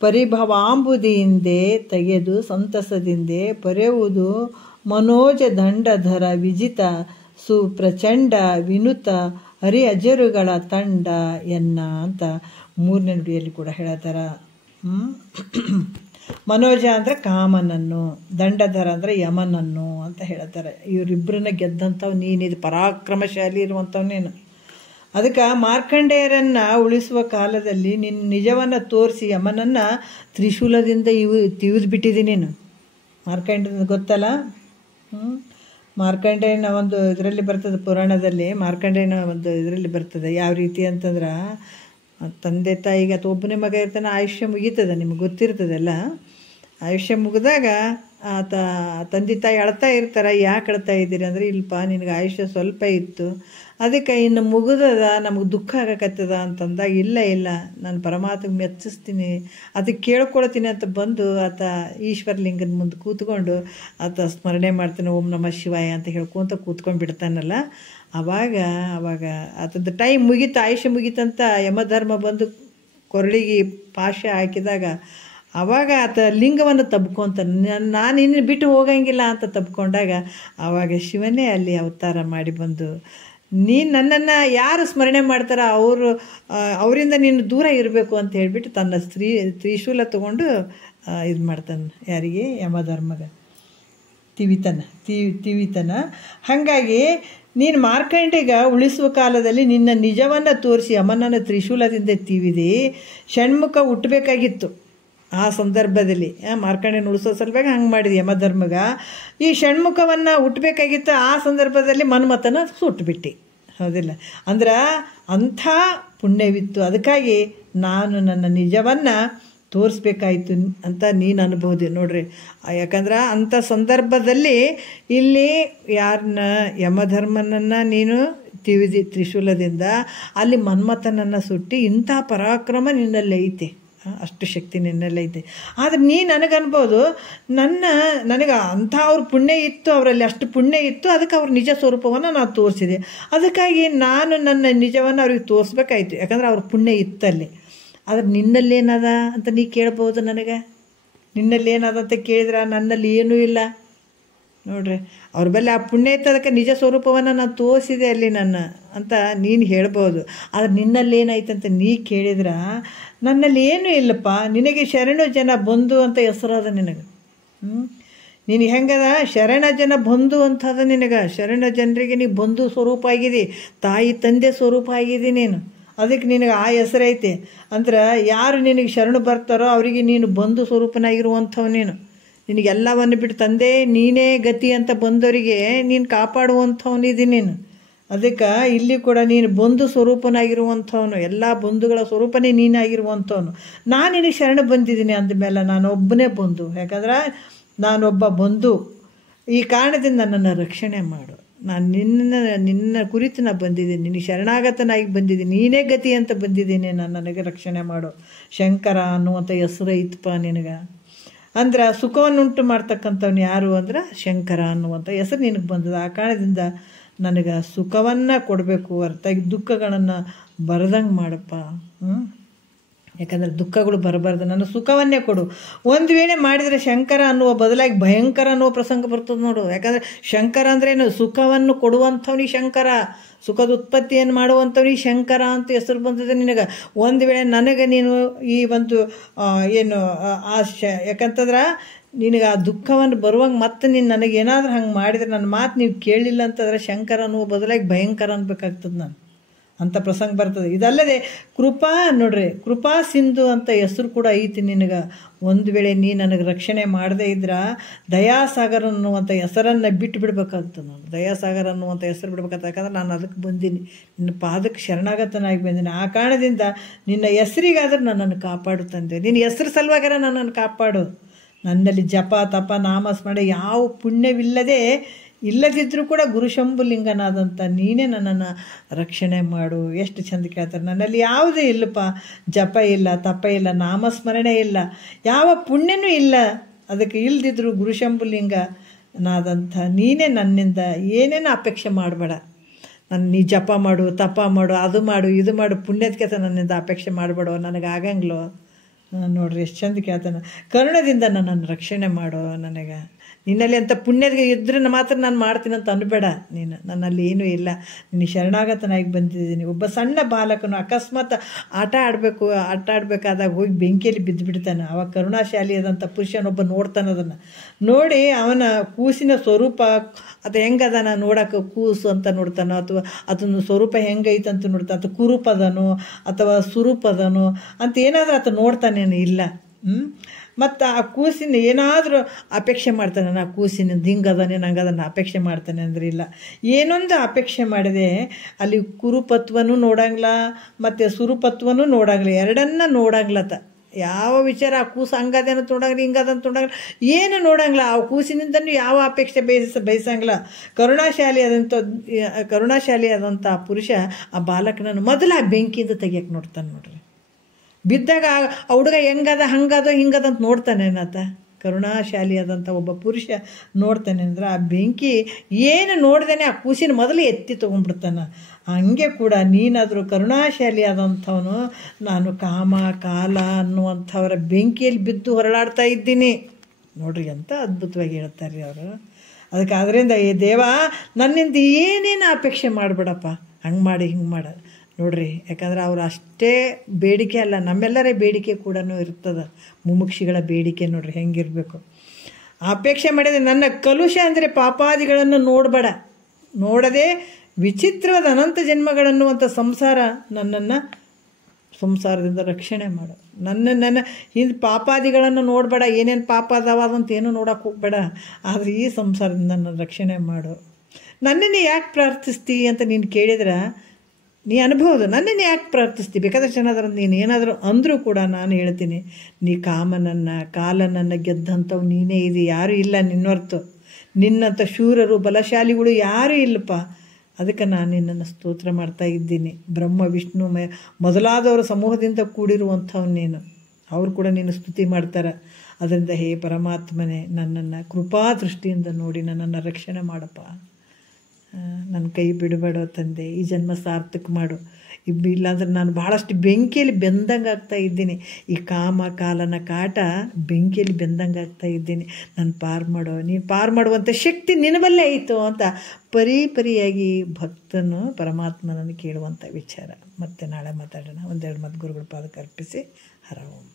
ಪರಿಭವಾಂಬುದಿಯಿಂದೆ ತೆಗೆದು ಸಂತಸದಿಂದೆ ಪೊರೆಯುವುದು ಮನೋಜ ದಂಡಧರ ವಿಜಿತ ಸುಪ್ರಚಂಡ ವಿನುತ ಹರಿ ಅಜರುಗಳ ತಂಡ ಎನ್ನ ಅಂತ 3ನೇ ನುಡಿಯಲ್ಲಿ ಕೂಡ ಹೇಳ್ತಾರ. ಮನೋಜ ಅಂದರೆ ಕಾಮನನ್ನು, ದಂಡಧರ ಅಂದರೆ ಯಮನನ್ನು ಅಂತ ಹೇಳ್ತಾರೆ. ಇವರಿಬ್ಬರನ್ನ ಗೆದ್ದಂಥವು ನೀನಿದು, ಪರಾಕ್ರಮಶಾಲಿ ಇರುವಂಥವನೇನು. ಅದಕ್ಕೆ ಮಾರ್ಕಂಡೇಯರನ್ನು ಉಳಿಸುವ ಕಾಲದಲ್ಲಿ ನಿನ್ನ ನಿಜವನ್ನು ತೋರಿಸಿ ಯಮನನ್ನು ತ್ರಿಶೂಲದಿಂದ ತಿವಿದು ಬಿಟ್ಟಿದ್ದೀನಿ ನೀನು. ಮಾರ್ಕಂಡೇಯ ಗೊತ್ತಲ್ಲ. ಮಾರ್ಕಂಡೇಯನ ಒಂದು ಇದರಲ್ಲಿ ಬರ್ತದೆ, ಪುರಾಣದಲ್ಲಿ ಮಾರ್ಕಂಡೇಯನ ಒಂದು ಇದರಲ್ಲಿ ಬರ್ತದೆ. ಯಾವ ರೀತಿ ಅಂತಂದ್ರೆ, ತಂದೆ ತಾಯಿಗೆ ಅಥವಾ ಒಬ್ಬನೇ ಮಗ ಇರ್ತಾನೆ, ಆಯುಷ್ಯ ಮುಗೀತದೆ, ನಿಮ್ಗೆ ಗೊತ್ತಿರ್ತದಲ್ಲ. ಆಯುಷ್ಯ ಮುಗಿದಾಗ ಆತ ತಂದೆ ತಾಯಿ ಅಳ್ತಾ ಇರ್ತಾರೆ. ಯಾಕೆ ಅಳ್ತಾ ಇದ್ದೀರಿ ಅಂದರೆ, ಇಲ್ಪ ನಿನಗೆ ಆಯುಷ್ಯ ಸ್ವಲ್ಪ ಇತ್ತು, ಅದಕ್ಕೆ ಇನ್ನು ಮುಗಿದದ, ನಮಗೆ ದುಃಖ ಆಗಕತ್ತದ ಅಂತಂದಾಗ, ಇಲ್ಲ ನಾನು ಪರಮಾತ್ಮ ಮೆಚ್ಚಿಸ್ತೀನಿ, ಅದಕ್ಕೆ ಕೇಳ್ಕೊಳ್ತೀನಿ ಅಂತ ಬಂದು ಆತ ಈಶ್ವರಲಿಂಗನ ಮುಂದೆ ಕೂತ್ಕೊಂಡು ಆತ ಸ್ಮರಣೆ ಮಾಡ್ತಾನೆ, ಓಂ ನಮಃ ಶಿವಾಯ ಅಂತ ಹೇಳ್ಕೊಂತ ಕೂತ್ಕೊಂಡು ಬಿಡ್ತಾನಲ್ಲ. ಆವಾಗ ಆತದ್ದು ಟೈಮ್ ಮುಗೀತು, ಆಯುಷ್ಯ ಮುಗೀತಂತ ಯಮಧರ್ಮ ಬಂದು ಕೊರಳಿಗೆ ಪಾಶ ಹಾಕಿದಾಗ ಆವಾಗ ಆತ ಲಿಂಗವನ್ನು ತಬ್ಕೊಂತಾನೆ. ನಾನು ಇನ್ನು ಬಿಟ್ಟು ಹೋಗಂಗಿಲ್ಲ ಅಂತ ತಬ್ಕೊಂಡಾಗ ಆವಾಗ ಶಿವನೇ ಅಲ್ಲಿ ಅವತಾರ ಮಾಡಿ ಬಂದು, ನೀನು ನನ್ನನ್ನು ಯಾರು ಸ್ಮರಣೆ ಮಾಡ್ತಾರ ಅವರಿಂದ ನೀನು ದೂರ ಇರಬೇಕು ಅಂತ ಹೇಳಿಬಿಟ್ಟು ತನ್ನ ತ್ರಿಶೂಲ ತಗೊಂಡು ಇದು ಮಾಡ್ತಾನೆ. ಯಾರಿಗೆ? ಯಮಧರ್ಮಗ ತಿವಿತನ. ಹಾಗಾಗಿ ನೀನು ಮಾರ್ಕಂಡಿಗ ಉಳಿಸುವ ಕಾಲದಲ್ಲಿ ನಿನ್ನ ನಿಜವನ್ನು ತೋರಿಸಿ ಯಮನನ್ನು ತ್ರಿಶೂಲದಿಂದ ತಿವಿದಿ ಷಣ್ಮುಖ ಹುಟ್ಟಬೇಕಾಗಿತ್ತು. ಆ ಸಂದರ್ಭದಲ್ಲಿ ಮಾರ್ಕಂಡೇಯನ ಉಳಿಸೋ ಸಲುವಾಗಿ ಹಂಗೆ ಮಾಡಿದೆ ಯಮಧರ್ಮಗ. ಈ ಷಣ್ಮುಖವನ್ನು ಹುಟ್ಟಬೇಕಾಗಿತ್ತು. ಆ ಸಂದರ್ಭದಲ್ಲಿ ಮನ್ಮಥನ ಸುಟ್ಟುಬಿಟ್ಟು, ಹೌದಿಲ್ಲ? ಅಂದ್ರೆ ಅಂಥ ಪುಣ್ಯವಿತ್ತು. ಅದಕ್ಕಾಗಿ ನಾನು ನನ್ನ ನಿಜವನ್ನು ತೋರಿಸ್ಬೇಕಾಯ್ತು ಅಂತ ನೀನು ಅನ್ಬೋದು ನೋಡ್ರಿ. ಯಾಕಂದ್ರೆ ಅಂಥ ಸಂದರ್ಭದಲ್ಲಿ ಇಲ್ಲಿ ಯಾರನ್ನ ಯಮಧರ್ಮನನ್ನು ನೀನು ತಿವಿದಿ ತ್ರಿಶೂಲದಿಂದ, ಅಲ್ಲಿ ಮನ್ಮಥನನ್ನು ಸುಟ್ಟಿ, ಇಂಥ ಪರಾಕ್ರಮ ನಿನ್ನಲ್ಲಿ ಐತೆ, ಅಷ್ಟು ಶಕ್ತಿ ನಿನ್ನಲ್ಲೈತೆ. ಆದರೆ ನೀ ನನಗನ್ಬೋದು, ನನಗೆ ಅಂಥ ಅವ್ರ ಪುಣ್ಯ ಇತ್ತು, ಅವರಲ್ಲಿ ಅಷ್ಟು ಪುಣ್ಯ ಇತ್ತು, ಅದಕ್ಕೆ ಅವ್ರ ನಿಜ ಸ್ವರೂಪವನ್ನು ನಾನು ತೋರಿಸಿದೆ. ಅದಕ್ಕಾಗಿ ನಾನು ನನ್ನ ನಿಜವನ್ನು ಅವ್ರಿಗೆ ತೋರಿಸ್ಬೇಕಾಯ್ತು, ಯಾಕಂದ್ರೆ ಅವ್ರ ಪುಣ್ಯ ಇತ್ತಲ್ಲಿ. ಆದರೆ ನಿನ್ನಲ್ಲೇನದ ಅಂತ ನೀ ಕೇಳ್ಬೋದು. ನನಗೆ ನಿನ್ನಲ್ಲೇನದ ಅಂತ ಕೇಳಿದ್ರೆ ನನ್ನಲ್ಲಿ ಏನೂ ಇಲ್ಲ ನೋಡ್ರಿ. ಅವ್ರ ಬೆಲೆ ಆ ಪುಣ್ಯ ಇತ್ತು, ಅದಕ್ಕೆ ನಿಜ ಸ್ವರೂಪವನ್ನು ನಾನು ತೋರಿಸಿದೆ ಅಲ್ಲಿ ಅಂತ ನೀನು ಹೇಳ್ಬೋದು. ಆದರೆ ನಿನ್ನಲ್ಲೇನಾಯ್ತಂತ ನೀ ಕೇಳಿದ್ರೆ ನನ್ನಲ್ಲಿ ಏನೂ ಇಲ್ಲಪ್ಪ. ನಿನಗೆ ಶರಣು ಜನ ಬಂಧು ಅಂತ ಹೆಸರದ ನಿನಗೆ. ನೀನು ಹೆಂಗದ? ಶರಣ ಜನ ಬಂಧು ಅಂತದ ನಿನಗೆ. ಶರಣ ಜನರಿಗೆ ನೀ ಬಂಧು ಸ್ವರೂಪ ಆಗಿದೆ, ತಾಯಿ ತಂದೆ ಸ್ವರೂಪ ಆಗಿದೆ ನೀನು. ಅದಕ್ಕೆ ನಿನಗೆ ಆ ಹೆಸರೈತೆ. ಅಂದ್ರೆ ಯಾರು ನಿನಗೆ ಶರಣು ಬರ್ತಾರೋ ಅವರಿಗೆ ನೀನು ಬಂಧು ಸ್ವರೂಪನಾಗಿರುವಂಥವು. ನಿನಗೆಲ್ಲವನ್ನು ಬಿಟ್ಟು ತಂದೆ ನೀನೇ ಗತಿ ಅಂತ ಬಂದವರಿಗೆ ನೀನು ಕಾಪಾಡುವಂಥವನಿದೆ ನೀನು. ಅದಕ್ಕೆ ಇಲ್ಲಿ ಕೂಡ ನೀನು ಬಂಧು ಸ್ವರೂಪನಾಗಿರುವಂಥವನು, ಎಲ್ಲ ಬಂಧುಗಳ ಸ್ವರೂಪನೇ ನೀನಾಗಿರುವಂಥವನು. ನಾನು ನಿನಗೆ ಶರಣ ಬಂದಿದ್ದೀನಿ ಅಂದಮೇಲೆ ನಾನು ಒಬ್ಬನೇ ಬಂಧು, ಯಾಕಂದ್ರೆ ನಾನೊಬ್ಬ ಬಂಧು. ಈ ಕಾರಣದಿಂದ ನನ್ನನ್ನು ರಕ್ಷಣೆ ಮಾಡು. ನಾನು ನಿನ್ನ ಕುರಿತು ನಾನು ಬಂದಿದ್ದೀನಿ, ನಿನಗೆ ಶರಣಾಗತನಾಗಿ ಬಂದಿದ್ದೀನಿ, ನೀನೇ ಗತಿ ಅಂತ ಬಂದಿದ್ದೀನಿ, ನಾನು ನನಗೆ ರಕ್ಷಣೆ ಮಾಡು. ಶಂಕರ ಅನ್ನುವಂಥ ಹೆಸರು ಐತಪ್ಪ ನಿನಗೆ. ಅಂದ್ರೆ ಸುಖವನ್ನುಂಟು ಮಾಡ್ತಕ್ಕಂಥವ್ನು ಯಾರು ಅಂದ್ರೆ ಶಂಕರ ಅನ್ನುವಂಥ ಹೆಸರು ನಿನಗೆ ಬಂದದ. ಆ ಕಾರಣದಿಂದ ನನಗೆ ಸುಖವನ್ನು ಕೊಡಬೇಕು, ಹೊರತಾಗಿ ದುಃಖಗಳನ್ನು ಬರದಂಗೆ ಮಾಡಪ್ಪ. ಯಾಕಂದರೆ ದುಃಖಗಳು ಬರಬಾರ್ದು, ನನ್ನ ಸುಖವನ್ನೇ ಕೊಡು. ಒಂದು ವೇಳೆ ಮಾಡಿದರೆ ಶಂಕರ ಅನ್ನುವ ಬದಲಾಗಿ ಭಯಂಕರ ಅನ್ನುವ ಪ್ರಸಂಗ ಬರ್ತದೆ ನೋಡು. ಯಾಕಂದರೆ ಶಂಕರ ಅಂದ್ರೇನು? ಸುಖವನ್ನು ಕೊಡುವಂಥವ್ನಿಗೆ ಶಂಕರ, ಸುಖದ ಉತ್ಪತ್ತಿಯನ್ನು ಮಾಡುವಂಥವ್ನಿಗೆ ಶಂಕರ ಅಂತ ಹೆಸರು ಬಂದಿದೆ ನಿನಗೆ. ಒಂದು ವೇಳೆ ನನಗೆ ನೀನು ಈ ಒಂದು ಏನು ಯಾಕಂತಂದ್ರೆ ನಿನಗೆ ಆ ದುಃಖವನ್ನು ಬರುವಂಗೆ ಮತ್ತೆ ನೀನು ನನಗೇನಾದ್ರೂ ಹಂಗೆ ಮಾಡಿದರೆ, ನನ್ನ ಮಾತು ನೀವು ಕೇಳಲಿಲ್ಲ ಅಂತಂದರೆ ಶಂಕರ ಅನ್ನುವ ಬದಲಾಗಿ ಭಯಂಕರ ಅನ್ಬೇಕಾಗ್ತದೆ ನಾನು ಅಂಥ ಪ್ರಸಂಗ ಬರ್ತದೆ. ಇದಲ್ಲದೆ ಕೃಪಾ ನೋಡ್ರಿ, ಕೃಪಾ ಸಿಂಧು ಅಂತ ಹೆಸರು ಕೂಡ ಐತಿ ನಿನಗೆ. ಒಂದು ವೇಳೆ ನೀ ನನಗೆ ರಕ್ಷಣೆ ಮಾಡದೇ ಇದ್ರೆ ದಯಾಸಾಗರ ಅನ್ನುವಂಥ ಹೆಸರನ್ನು ಬಿಟ್ಟು ಬಿಡ್ಬೇಕಾಗ್ತದೆ. ನಾನು ದಯಾಸಾಗರ ಅನ್ನುವಂಥ ಹೆಸರು ಬಿಡ್ಬೇಕಾಗ್ತದೆ. ಯಾಕಂದ್ರೆ ನಾನು ಅದಕ್ಕೆ ಬಂದೀನಿ, ನಿನ್ನ ಪಾದಕ್ಕೆ ಶರಣಾಗತನಾಗಿ ಬಂದೀನಿ. ಆ ಕಾರಣದಿಂದ ನಿನ್ನ ಹೆಸರಿಗಾದ್ರೆ ನನ್ನನ್ನು ಕಾಪಾಡು ತಂದೆ. ನಿನ್ನ ಹೆಸರು ಸಲುವಾಗಾರ ನನ್ನನ್ನು ಕಾಪಾಡು. ನನ್ನಲ್ಲಿ ಜಪ ತಪ ನಾಮಸ್ಮರಣೆ ಯಾವ ಪುಣ್ಯವಿಲ್ಲದೆ ಇಲ್ಲದಿದ್ದರೂ ಕೂಡ ಗುರುಶಂಭುಲಿಂಗನಾದಂಥ ನೀನೇ ನನ್ನನ್ನು ರಕ್ಷಣೆ ಮಾಡು. ಎಷ್ಟು ಚಂದ ಕೇಳ್ತಾರೆ. ನನ್ನಲ್ಲಿ ಯಾವುದೇ ಇಲ್ಲಪ್ಪ, ಜಪ ಇಲ್ಲ, ತಪ ಇಲ್ಲ, ನಾಮಸ್ಮರಣೆ ಇಲ್ಲ, ಯಾವ ಪುಣ್ಯನೂ ಇಲ್ಲ. ಅದಕ್ಕೆ ಇಲ್ದಿದ್ರು ಗುರುಶಂಭುಲಿಂಗ ನಾದಂಥ ನೀನೇ ನನ್ನಿಂದ ಏನೇನು ಅಪೇಕ್ಷೆ ಮಾಡಬೇಡ. ನೀ ಜಪ ಮಾಡು, ತಪ ಮಾಡು, ಅದು ಮಾಡು, ಇದು ಮಾಡು, ಪುಣ್ಯದ ಕೆಲಸ ನನ್ನಿಂದ ಅಪೇಕ್ಷೆ ಮಾಡಬೇಡೋ, ನನಗೆ ಆಗಂಗ್ಲೋ. ನೋಡ್ರಿ ಎಷ್ಟು ಚಂದ ಕೇಳ್ತಾನೆ. ಕರುಣದಿಂದ ನನ್ನನ್ನು ರಕ್ಷಣೆ ಮಾಡೋ. ನನಗೆ ನಿನ್ನಲ್ಲಿ ಅಂಥ ಪುಣ್ಯದ ಇದ್ರೆ ಮಾತ್ರ ನಾನು ಮಾಡ್ತೀನಂತ ಅನ್ಬೇಡ. ನೀನು ನನ್ನಲ್ಲಿ ಏನೂ ಇಲ್ಲ, ನೀನು ಶರಣಾಗತನಾಗಿ ಬಂದಿದ್ದೀನಿ. ಒಬ್ಬ ಸಣ್ಣ ಬಾಲಕನು ಅಕಸ್ಮಾತ್ ಆಟ ಆಡಬೇಕಾದಾಗ ಹೋಗಿ ಬೆಂಕಿಯಲ್ಲಿ ಬಿದ್ದುಬಿಡ್ತಾನೆ. ಅವಾಗ ಕರುಣಾಶಾಲಿಯಾದಂಥ ಪುರುಷನೊಬ್ಬ ನೋಡ್ತಾನೆ. ಅದನ್ನು ನೋಡಿ ಅವನ ಕೂಸಿನ ಸ್ವರೂಪ ಅದು ಹೆಂಗದಾನ ನೋಡೋಕೆ, ಕೂಸು ಅಂತ ನೋಡ್ತಾನೋ ಅಥವಾ ಅದನ್ನು ಸ್ವರೂಪ ಹೆಂಗೈತೆ ಅಂತ ನೋಡ್ತಾನೆ, ಅಥವಾ ಕುರುಪದನು ಅಥವಾ ಸುರೂಪದನು ಅಂತ ಏನಾದರೂ ಆತ ನೋಡ್ತಾನೇನು ಇಲ್ಲ. ಮತ್ತು ಆ ಕೂಸಿನ ಏನಾದರೂ ಅಪೇಕ್ಷೆ ಮಾಡ್ತಾನೆ, ಆ ಕೂಸಿನಿಂದ ಹಿಂಗದಾನೆ ನಂಗದನ್ನು ಅಪೇಕ್ಷೆ ಮಾಡ್ತಾನೆ ಅಂದ್ರೆ ಇಲ್ಲ. ಏನೊಂದು ಅಪೇಕ್ಷೆ ಮಾಡಿದೆ ಅಲ್ಲಿ ಕುರುಪತ್ವನೂ ನೋಡಂಗಿಲ್ಲ ಮತ್ತು ಸುರುಪತ್ವನೂ ನೋಡಂಗಿಲ್ಲ, ಎರಡನ್ನ ನೋಡಂಗಿಲ್ಲತ್ತ. ಯಾವ ವಿಚಾರ ಆ ಕೂಸು ಹಂಗದೇನೋ ತೊಡಂಗಿಲ್ಲ, ಹಿಂಗದಂತ ತೊಡಂಗಿಲ್ಲ, ಏನು ನೋಡಂಗಿಲ್ಲ. ಆ ಕೂಸಿನಿಂದನೂ ಯಾವ ಅಪೇಕ್ಷೆ ಬಯಸಂಗಿಲ್ಲ. ಕರುಣಾಶಾಲಿಯಾದಂಥ ಪುರುಷ ಆ ಬಾಲಕನನ್ನು ಮೊದಲು ಆ ಬೆಂಕಿಯಿಂದ ತೆಗಿಯಕ್ಕೆ ನೋಡ್ತಾನೆ. ನೋಡ್ರಿ, ಬಿದ್ದಾಗ ಆ ಹುಡುಗ ಹೆಂಗದ ಹಂಗದೋ ಹಿಂಗದಂತ ನೋಡ್ತಾನೆ ಆತ. ಕರುಣಾಶಾಲಿಯಾದಂಥ ಒಬ್ಬ ಪುರುಷ ನೋಡ್ತಾನೆ ಅಂದ್ರೆ ಆ ಬೆಂಕಿ ಏನು ನೋಡ್ದೇನೆ ಆ ಕೂಸಿನ ಮೊದಲು ಎತ್ತಿ ತೊಗೊಂಡ್ಬಿಡ್ತಾನೆ. ಹಂಗೆ ಕೂಡ ನೀನಾದರೂ ಕರುಣಾಶಾಲಿಯಾದಂಥವನು. ನಾನು ಕಾಮ ಕಾಲ ಅನ್ನುವಂಥವರ ಬೆಂಕಿಯಲ್ಲಿ ಬಿದ್ದು ಹೊರಳಾಡ್ತಾ ಇದ್ದೀನಿ. ನೋಡ್ರಿ ಎಂಥ ಅದ್ಭುತವಾಗಿ ಹೇಳ್ತಾರೆ ಅವರು. ಅದಕ್ಕೆ ಅದರಿಂದ ಈ ದೇವ ನನ್ನಿಂದ ಏನೇನು ಅಪೇಕ್ಷೆ ಮಾಡಬೇಡಪ್ಪ, ಹಂಗೆ ಮಾಡಿ ಹಿಂಗೆ ಮಾಡ. ನೋಡ್ರಿ, ಯಾಕಂದ್ರೆ ಅವ್ರು ಅಷ್ಟೇ ಬೇಡಿಕೆ ಅಲ್ಲ, ನಮ್ಮೆಲ್ಲರ ಬೇಡಿಕೆ ಕೂಡ ಇರ್ತದೆ. ಮುಮುಕ್ಷಿಗಳ ಬೇಡಿಕೆ ನೋಡ್ರಿ ಹೆಂಗಿರಬೇಕು. ಅಪೇಕ್ಷೆ ಮಾಡಿದರೆ ನನ್ನ ಕಲುಷ ಅಂದರೆ ಪಾಪಾದಿಗಳನ್ನು ನೋಡಬೇಡ, ನೋಡದೆ ವಿಚಿತ್ರವಾದ ಅನಂತ ಜನ್ಮಗಳನ್ನುವಂಥ ನನ್ನನ್ನು ಸಂಸಾರದಿಂದ ರಕ್ಷಣೆ ಮಾಡು. ನನ್ನ ಹಿಂದೆ ಪಾಪಾದಿಗಳನ್ನು ನೋಡಬೇಡ, ಏನೇನು ಪಾಪ ಅದಾವಾದಂತ ಏನೂ ನೋಡೋಕೆ ಹೋಗಬೇಡ. ಆದರೆ ಈ ಸಂಸಾರದಿಂದ ನನ್ನ ರಕ್ಷಣೆ ಮಾಡು. ನನ್ನನ್ನು ಯಾಕೆ ಪ್ರಾರ್ಥಿಸ್ತಿ ಅಂತ ನೀನು ಕೇಳಿದ್ರೆ ನೀ ಅನ್ಬೋದು. ನನ್ನನ್ನು ಯಾಕೆ ಪ್ರಾರ್ಥಿಸ್ತಿ? ಬೇಕಾದ್ರೆ ಚೆನ್ನಾದ್ರಂತ ನೀನು ಏನಾದರೂ ಅಂದರೂ ಕೂಡ ನಾನು ಹೇಳ್ತೀನಿ, ನೀ ಕಾಮನನ್ನು ಕಾಲನನ್ನು ಗೆದ್ದಂಥವು ನೀನೇ ಇದೆ, ಯಾರೂ ಇಲ್ಲ ನಿನ್ನೊರ್ತು. ನಿನ್ನಂಥ ಶೂರರು ಬಲಶಾಲಿಗಳು ಯಾರೂ ಇಲ್ಲಪ್ಪ. ಅದಕ್ಕೆ ನಾನು ನಿನ್ನನ್ನು ಸ್ತೋತ್ರ ಮಾಡ್ತಾ ಇದ್ದೀನಿ. ಬ್ರಹ್ಮ ವಿಷ್ಣು ಮೊದಲಾದವರ ಸಮೂಹದಿಂದ ಕೂಡಿರುವಂಥವ್ನು ನೀನು, ಅವರು ಕೂಡ ನೀನು ಸ್ತುತಿ ಮಾಡ್ತಾರೆ. ಅದರಿಂದ ಹೇ ಪರಮಾತ್ಮನೇ, ನನ್ನನ್ನು ಕೃಪಾ ದೃಷ್ಟಿಯಿಂದ ನೋಡಿ ನನ್ನನ್ನು ರಕ್ಷಣೆ ಮಾಡಪ್ಪ. ನನ್ನ ಕೈ ಬಿಡಬೇಡೋ ತಂದೆ, ಈ ಜನ್ಮ ಸಾರ್ಥಕ ಮಾಡು. ಇಲ್ಲಾಂದ್ರೆ ನಾನು ಭಾಳಷ್ಟು ಬೆಂಕಿಯಲ್ಲಿ ಬೆಂದಂಗೆ ಆಗ್ತಾ ಇದ್ದೀನಿ. ಈ ಕಾಮ ಕಾಲನ ಕಾಟ ಬೆಂಕಿಯಲ್ಲಿ ಬೆಂದಂಗೆ ಆಗ್ತಾ ಇದ್ದೀನಿ. ನಾನು ಪಾರು ಮಾಡೋ, ನೀನು ಪಾರು ಮಾಡುವಂಥ ಶಕ್ತಿ ನಿನಬಲ್ಲೇ ಆಯಿತು ಅಂತ ಪರಿಯಾಗಿ ಭಕ್ತನು ಪರಮಾತ್ಮನನ್ನು ಕೇಳುವಂಥ ವಿಚಾರ. ಮತ್ತೆ ನಾಳೆ ಮಾತಾಡೋಣ. ಒಂದೆರಡು ಮಾತು ಗುರುಗಳ ಪಾದಕ್ಕೆ ಅರ್ಪಿಸಿ ಹರ ಓಂ.